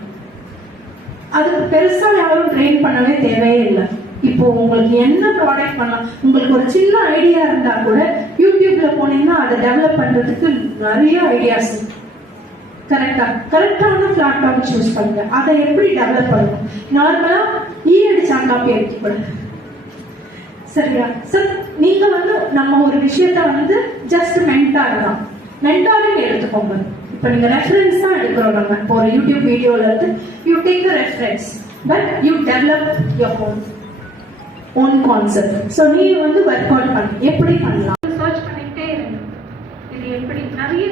அதுக்கு பெருசா யாரும் ட்ரெயின் பண்ணவே தேவையே இல்லை. இப்போ உங்களுக்கு என்ன ப்ராடக்ட் பண்ணலாம், உங்களுக்கு ஒரு சின்ன ஐடியா இருந்தா கூட யூடியூப்ல போனீங்கன்னா அதை டெவலப் பண்றதுக்கு நிறைய ஐடியாஸ் இருக்கு. கரெக்டான பிளாட்ஃபார்ம் சூஸ் பண்ணுங்க. அதை எப்படி டெவலப் பண்ணணும். நார்மலா அடிச்சா காப்பி அடிக்கக்கூடாது. சரியா சார்? நீங்க வந்து நம்ம ஒரு விஷயத்த வந்து ஜஸ்ட் மென்டார் தான், மென்டாரிங் எடுத்துக்கோங்க. இப்போ நீங்க ரெஃபரன்ஸ் தான் எடுக்கிறோம். நம்ம இப்போ ஒரு யூடியூப் வீடியோல இருந்து you take a reference but you develop your own concept. So நீ வந்து ஒர்க் அவுட் பண்ண எப்படி பண்ணலாம் சர்ச் பண்ணிக்கிட்டே இருங்க. இது எப்படி நிறைய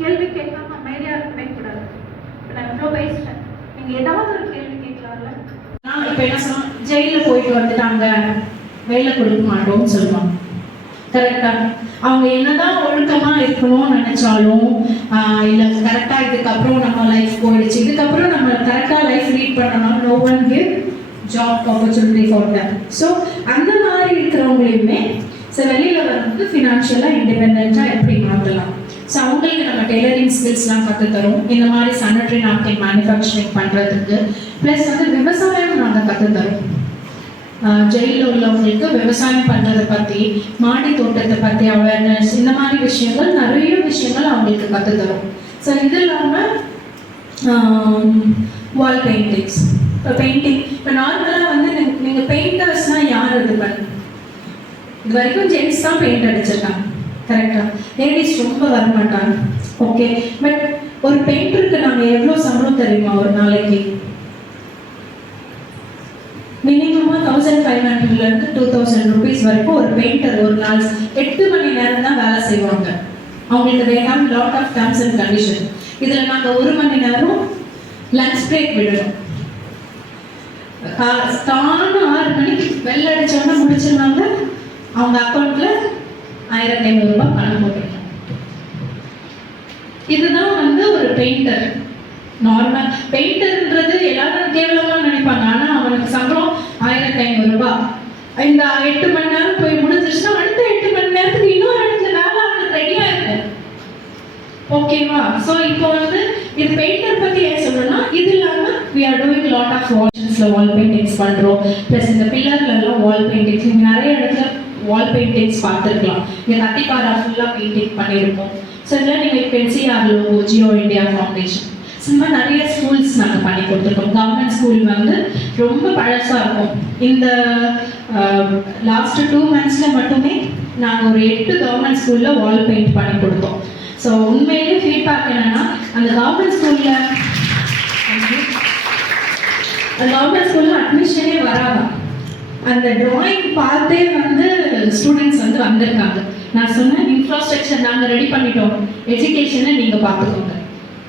கேள்வி கேட்காம அமைதியா இருக்கவே கூடாது. நான் இவ்வளோ பேசுறேன், நீங்க ஏதாவது ஒரு கேள்வி கேட்கலாம்ல. நான் இப்போ என்ன சொன்னோம், ஜெயில போயிட்டு வந்துட்டாங்க, வேலை கொடுக்க மாட்டோம்னு சொல்லுவாங்க. கரெக்டா? அவங்க என்னதான் ஒழுக்கமா இருக்கணும்னு நினைச்சாலும் இல்ல கரெக்டா இதுக்கப்புறம் நம்ம லைஃப் போயிடுச்சு, இதுக்கப்புறம் நம்ம கரெக்டா லைஃப் லீட் பண்ணணும், no one give job opportunity for that. So அந்த மாதிரி இருக்கிறவங்களையுமே வெளியில வந்து ஃபினான்ஷியலா இண்டிபெண்டா எப்படி மாற்றலாம். ஸோ அவங்களுக்கு நம்ம டெய்லரிங் ஸ்கில்ஸ்லாம் கற்றுத்தரோம். இந்த மாதிரி சானிட்டரி நாப்கின் மேனுஃபேக்சரிங் பண்ணுறதுக்கு ப்ளஸ் வந்து விவசாயம் நாங்கள் கற்றுத்தரோம். ஜெயிலில் உள்ளவங்களுக்கு விவசாயம் பண்ணுறதை பற்றி, மாடி தோட்டத்தை பற்றி அவேர்னஸ், இந்த மாதிரி விஷயங்கள் நிறைய விஷயங்கள் அவங்களுக்கு கற்றுத்தரோம். ஸோ இது இல்லாமல் வால் பெயிண்டிங்ஸ். இப்போ பெயிண்டிங் இப்போ நார்மலாக வந்து நீங்கள் பெயிண்டர்ஸ்னால் யார் இது பண்ணு, இது வரைக்கும் ஜென்ட்ஸ் தான் பெயிண்ட் அடிச்சிருக்காங்க. கரெக்டா? லேடிஸ் ரொம்ப வரமாட்டாங்க. ஓகே, பட் ஒரு பெயிண்டருக்கு நாங்கள் எவ்வளோ சம்பளம் தெரியுமா ஒரு நாளைக்கு? மினிமமாக 1500 to 2000 rupees வரைக்கும் ஒரு பெயிண்டர் ஒரு நாள் 8 மணி நேரம் தான் வேலை செய்வாங்க. அவங்களுக்கு they have lot of terms and conditions. இதில் நாங்கள் 1 மணி நேரம் லஞ்ச் பிரேக் விடணும். தான 6 மணிக்கு வெள்ள அடிச்சோன்னா முடிச்சிருந்தாங்க, அவங்க அக்கௌண்ட்ல 1500 ரூபாய் பணம் போட்டுருக்காங்க. இதுதான் வந்து ஒரு பெயிண்டர். நார்மல் பெயிண்டர்ன்றது எல்லாரும் கேவலமா நினைப்பாங்க. ஆனா அவனுக்கு சம்பளம் 1500 ரூபாய். இந்த 8 மணி நேரம் போய் முடிஞ்சிருச்சுன்னா அடுத்த 8 மணி நேரத்துக்கு இன்னொரு இடத்துல வேலை அவனுக்கு ரெடியா இருக்கு. ஓகேவா? ஸோ இப்போ வந்து இது பெயிண்டர் பத்தி ஏன் சொல்லணும்னா, இது இல்லாம we are doing lot of wall paintings பண்றோம். பிளஸ் இந்த பில்லர்ல எல்லாம் வால் பெயிண்டிங்ஸ் நிறைய இடத்துல வால் பெயிண்டிங்ஸ் பார்த்துருக்கலாம். இங்கே கத்திக்காரா ஃபுல்லாக பெயிண்டிங் பண்ணியிருக்கோம். ஸோ இதில் நீங்கள் இப்போ NCR logo, Jio India foundation, இந்த மாதிரி நிறைய ஸ்கூல்ஸ் நாங்கள் பண்ணி கொடுத்துருக்கோம். கவர்மெண்ட் ஸ்கூல் வந்து ரொம்ப பழசாக இருக்கும். இந்த லாஸ்ட் 2 months மட்டுமே நாங்கள் ஒரு 8 கவர்மெண்ட் ஸ்கூலில் வால் பெயிண்ட் பண்ணி கொடுத்தோம். ஸோ உண்மையிலேயே ஃபீட்பேக் என்னன்னா, அந்த கவர்மெண்ட் ஸ்கூலில் அட்மிஷனே வராதான். அந்த டிராயிங் பார்த்தே வந்து ஸ்டூடெண்ட்ஸ் வந்து வந்திருக்காங்க. நான் சொன்னேன் இன்ஃப்ராஸ்ட்ரக்சர் நாங்கள் ரெடி பண்ணிட்டோம், எஜுகேஷனை நீங்கள் பார்த்துக்கோங்க.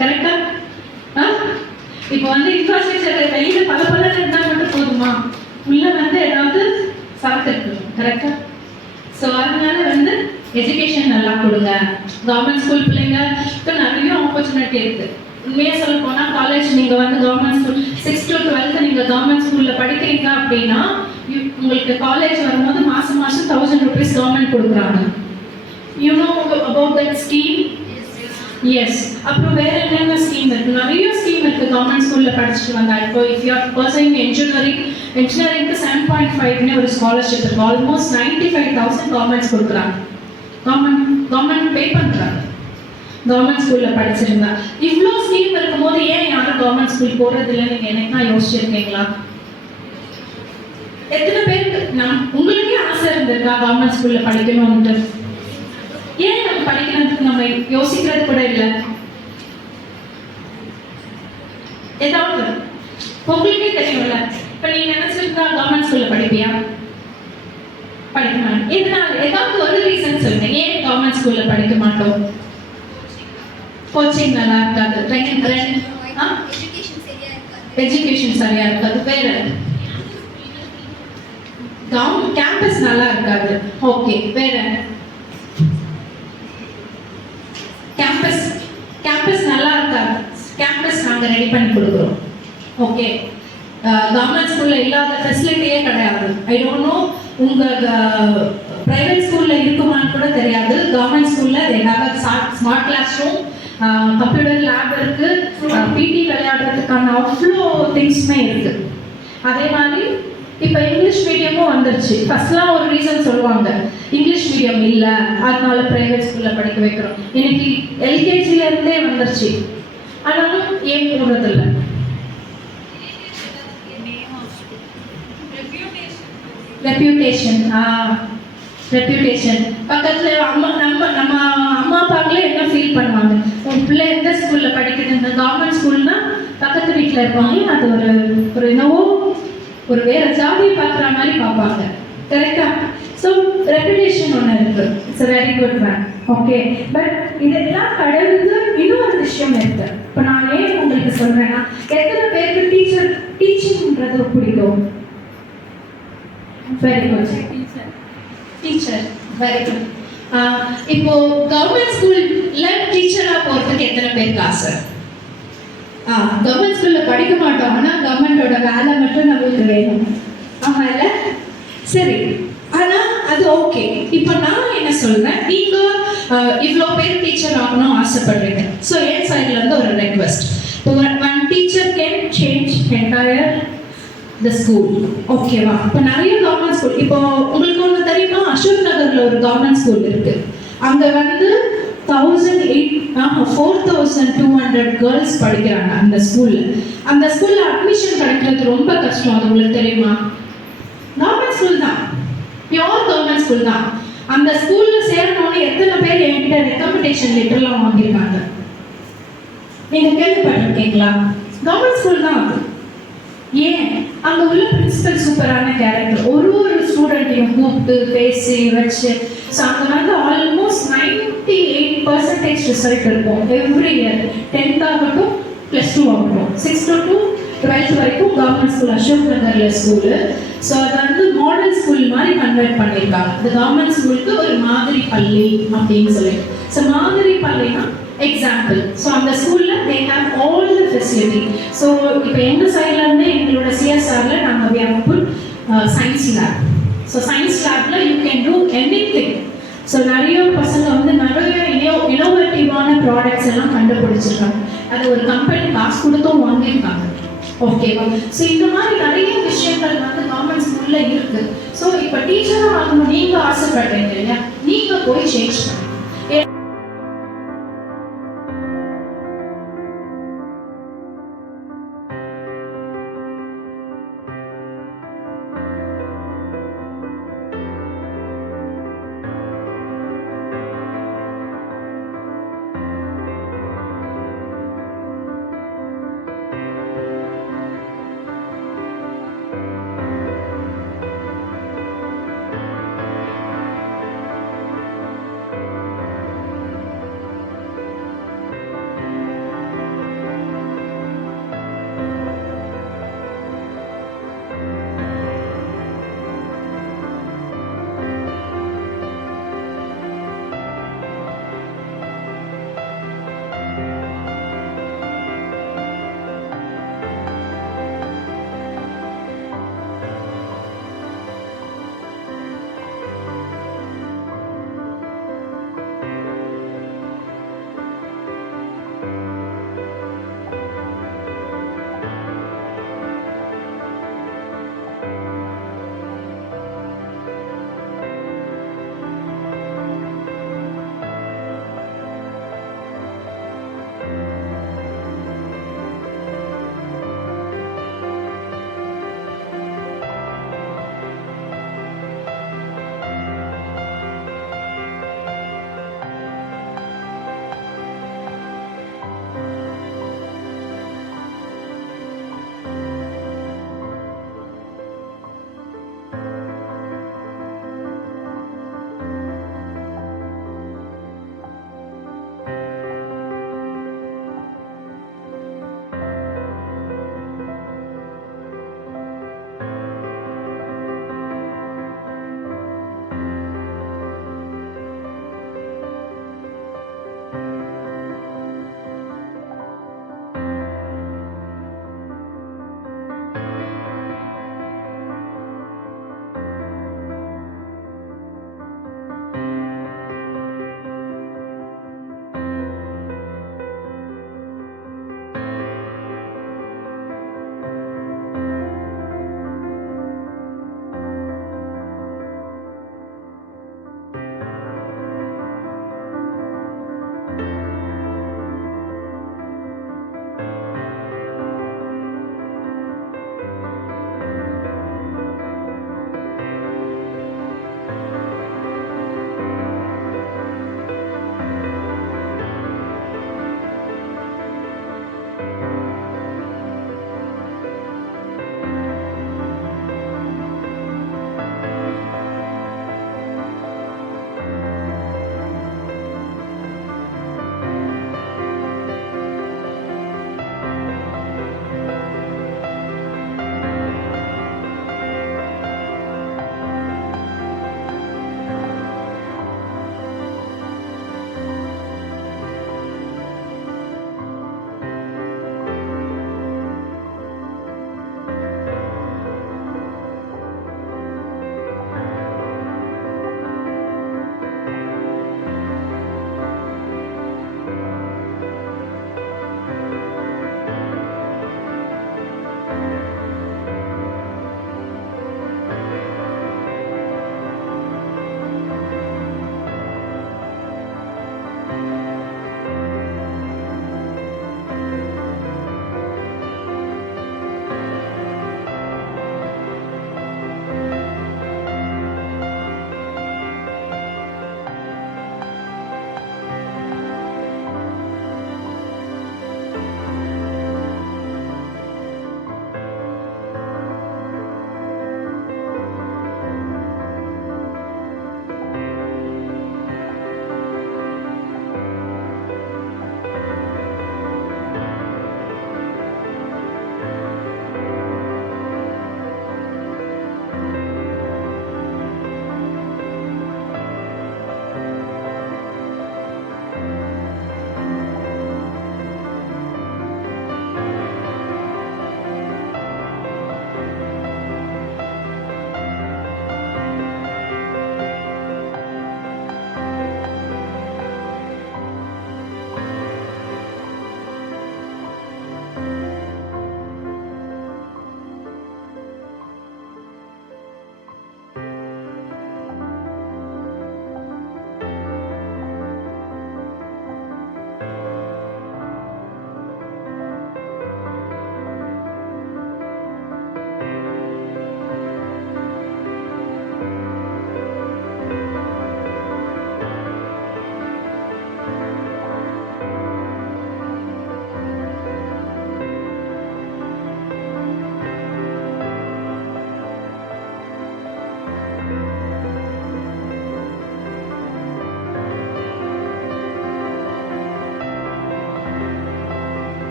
கரெக்டா? இப்போ வந்து இன்ஃப்ராஸ்ட்ரக்சர் வெளியில் பல இருந்தால் மட்டும் போதுமா? உள்ள வந்து ஏதாவது சரக்கு இருக்கணும். கரெக்டா? ஸோ அதனால வந்து எஜுகேஷன் நல்லா கொடுங்க. கவர்மெண்ட் ஸ்கூல் பிள்ளைங்களுக்கு நிறைய ஆப்பர்ச்சுனிட்டி இருக்கு. உண்மையாக சொல்ல போனால் காலேஜ் நீங்கள் வந்து கவர்மெண்ட் ஸ்கூல் 6 to 12 நீங்கள் கவர்மெண்ட் ஸ்கூலில் படிக்கிறீங்க அப்படின்னா உங்களுக்கு காலேஜ் வரும்போது மாதம் 1000 rupees கவர்மெண்ட் கொடுக்குறாங்க. You know about that scheme? Yes. அப்புறம் வேற என்னென்ன ஸ்கீம் இருக்கு? நிறைய ஸ்கீம் இருக்கு. கவர்மெண்ட் ஸ்கூல்ல படிச்சுட்டு வந்தா இப்போ இஃப் யூ ஆர் பர்சனிங் இன்ஜினியரிங்க்கு 7.5 ஒரு ஸ்காலர்ஷிப் இருக்கு. ஆல்மோஸ்ட் 95,000 கவர்மெண்ட்ஸ் கொடுக்குறாங்க. கவர்மெண்ட் பே பண்றாங்க. கவர்மெண்ட் ஸ்கூல்ல படிச்சிருந்தா இவ்வளோ ஸ்கீம் இருக்கும்போது ஏன் யாரும் கவர்மெண்ட் ஸ்கூல் போறது இல்லை? நீங்க என்னைக்கா யோசிச்சிருக்கீங்களா? எத்தனை பேருக்கு உங்களுக்கே ஆசை இருந்திருக்கா கவர்மெண்ட் ஸ்கூல்ல படிக்கணும்ட்டு? ஏன் நம்ம படிக்கிறதுக்கு நம்ம யோசிக்கிறது கூட இல்லை? ஏதாவது உங்களுக்கே தெரியும்ல. இப்ப நீ நினைச்சிருந்தா கவர்மெண்ட் ஸ்கூல்ல படிப்பியா? படிக்க மாட்டோம். எதனால? ஏதாவது ஒரு ரீசன் சொல்லுங்க. ஏன் கவர்மெண்ட் ஸ்கூல்ல படிக்க மாட்டோம்? கோச்சிங் நல்லா இருக்காது. எஜுகேஷன் சரியா இருக்காது. வேற கேம்பஸ் நல்லா இருக்காது. ஓகே, வேற கேம்பஸ் கேம்பஸ் நல்லா இருக்காது. கேம்பஸ் நாங்க ரெடி பண்ணி கொடுக்குறோம். ஓகே, கவர்மெண்ட் ஸ்கூல்ல இல்லாத ஃபெசிலிட்டியே கிடையாது. ஐ டோன்ட் நோ உங்க பிரைவேட் ஸ்கூல்ல இருக்குமான்னு கூட தெரியாது. கவர்மெண்ட் ஸ்கூல்ல they have a smart class room, computer lab இருக்கு, பிடி விளையாடுறதுக்கான அவ்வளோ திங்ஸ்மே இருக்கு. அதே மாதிரி இப்போ இங்கிலீஷ் மீடியமும் வந்துருச்சு. ஃபர்ஸ்ட்லாம் ஒரு ரீசன் சொல்லுவாங்க, இங்கிலீஷ் மீடியம் இல்லை அதனால பிரைவேட் ஸ்கூல்ல படிக்க வைக்கிறோம். இன்னைக்கு எல்கேஜில இருந்தே வந்துருச்சு. ஆனாலும் ஏன் போடுறதில்லை? ரெப்யூட்டேஷன் ரெப்யூட்டேஷன் பக்கத்துல நம்ம அம்மா அப்பாக்களே என்ன ஃபீல் பண்ணுவாங்க, உன் பிள்ளை எந்த ஸ்கூல்ல படிக்குதுங்க, கவர்மெண்ட் ஸ்கூல்னா பக்கத்து வீட்டில் இருப்பாங்க, அது ஒரு என்னவோ ஒரு வேற ஜாதியை பார்க்குற மாதிரி பார்ப்பாங்க. கரெக்டா? ஸோ ரெப்யூட்டேஷன் ஒன்று இருக்கு. It's a very good man. Okay, but இதெல்லாம் கடந்து இன்னொரு விஷயம் இருக்கு. இப்போ நான் ஏன் உங்களுக்கு சொல்றேன்னா, எத்தனை பேருக்கு டீச்சிங்ன்றது பிடிக்கும்? Very good teacher, very good. இப்போ கவர்மெண்ட் ஸ்கூல்ல டீச்சரா போறதுக்கு எத்தனை பேருக்கு ஆசை? கவர்மெண்ட் ஸ்கூல்ல படிக்க மாட்டோம், ஆனா கவர்மெண்டோட வேலை மட்டும் நம்மளுக்கு வேணும். ஆமா இல்ல? சரி, ஆனா அது ஓகே. இப்போ நான் என்ன சொல்றேன், நீங்க இவ்வளோ பேர் டீச்சர் ஆகணும் ஆசைப்படுறீங்க. ஸோ என் சைட்ல இருந்து ஒரு request, one teacher can change entire the school. ஓகேவா? இப்போ நிறைய கவர்மெண்ட் ஸ்கூல், இப்போ உங்களுக்கு ஒன்று தெரியுமா, அசோக் நகர்ல ஒரு கவர்மெண்ட் ஸ்கூல் இருக்கு. அங்க வந்து 4,200 கேர்ள்ஸ் படிக்கிறாங்க அந்த ஸ்கூல்ல. அந்த ஸ்கூல்ல அட்மிஷன் கிடைக்கிறது ரொம்ப கஷ்டம். அது உங்களுக்கு தெரியுமா? கவர்மெண்ட் ஸ்கூல் தான், பியோர் கவர்மெண்ட் ஸ்கூல் தான். அந்த ஸ்கூல்ல சேரணும்னு எத்தனை பேர் என்கிட்ட ரெக்கமெண்டேஷன் லெட்டர்லாம் வாங்கியிருக்காங்க? நீங்க கேள்விப்பட்டிருக்கீங்களா? கவர்மெண்ட் ஸ்கூல் தான் அது. ஏன்? அங்க உள்ள பிரின்சிபல் சூப்பரான கேரக்டர், ஒரு ஸ்டூடெண்ட்டையும் கூப்பிட்டு பேசி வச்சு. ஸோ அங்கே வந்து ஆல்மோஸ்ட் 98% ரிசல்ட் இருக்கும் எவ்ரி இயர். 10th ஆகட்டும், +2 ஆகட்டும், 6th to 12th வரைக்கும் கவர்மெண்ட் ஸ்கூல், அசோக் நகர்ல ஸ்கூலு. ஸோ அதை வந்து மாடல் ஸ்கூல் மாதிரி கன்வெர்ட் பண்ணியிருக்காங்க. இந்த கவர்மெண்ட் ஸ்கூலுக்கு ஒரு மாதிரி பள்ளி அப்படின்னு சொல்லிட்டு. ஸோ மாதிரி பள்ளினா எக்ஸாம்பிள். ஸோ அந்த ஸ்கூலில் they have all the facility. So இப்போ எங்கள் சைட்லேருந்து எங்களோட சிஎஸ்ஆர்ல நாங்கள் we have put science lab. So science லேப்ல you can do anything. So நிறைய பசங்க வந்து நிறைய இனோவேட்டிவான ப்ராடக்ட்ஸ் எல்லாம் கண்டுபிடிச்சிருக்காங்க. அது ஒரு கம்பெனி காசு கொடுத்தும் வாங்கியிருக்காங்க. ஓகேவா? ஸோ இந்த மாதிரி நிறைய விஷயங்கள் வந்து கவர்மெண்ட் ஸ்கூல்ல இருக்கு. ஸோ இப்போ டீச்சராக ஆகணும் நீங்க ஆசைப்படுறீங்க இல்லையா, நீங்க போய் சேஞ்ச் பண்ணுங்க.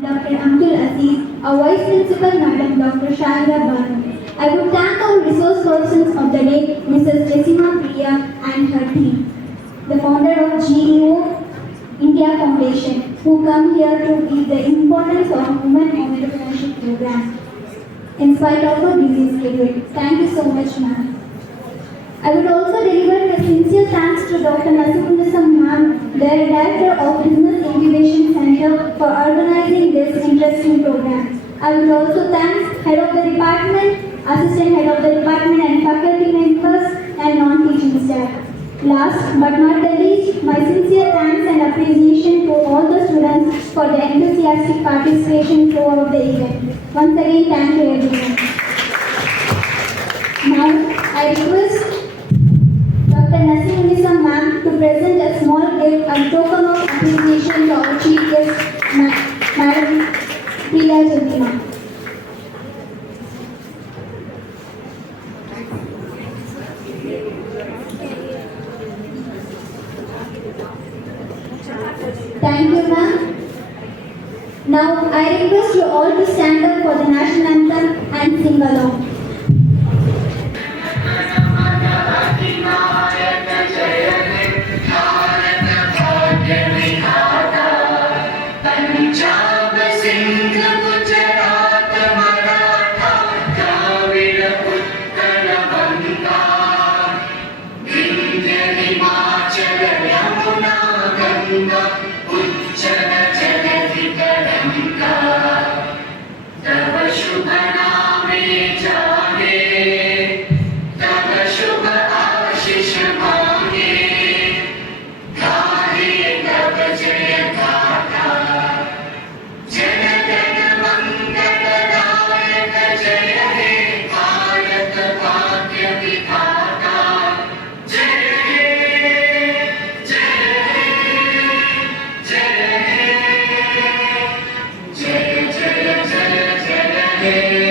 Dr. Abdul Aziz, our Vice Principal Madam Dr. Shaira Banu. I would thank our resource persons of the day, Mrs. Jessima Priya and her team, the founder of GEO India Foundation, who come here to give the importance of women entrepreneurship program in spite of her busy schedule. Thank you so much, ma'am. I would also deliver a sincere thanks to Dr. Nasimunisam ma'am, the Director of Business Incubation Center, for organizing this interesting program. I would also thank Head of the Department, Assistant Head of the Department and faculty members and non-teaching staff. Last but not the least, my sincere thanks and appreciation to all the students for their enthusiastic participation throughout the event. Once again, thank you everyone. Now, I request Dr. Nasimunisam ma'am to present a small gift and token of appreciation to our chief guest, Madam Priya Jemima. Thank you, ma'am. Now, I request you all to stand up for the national anthem and sing along. Jai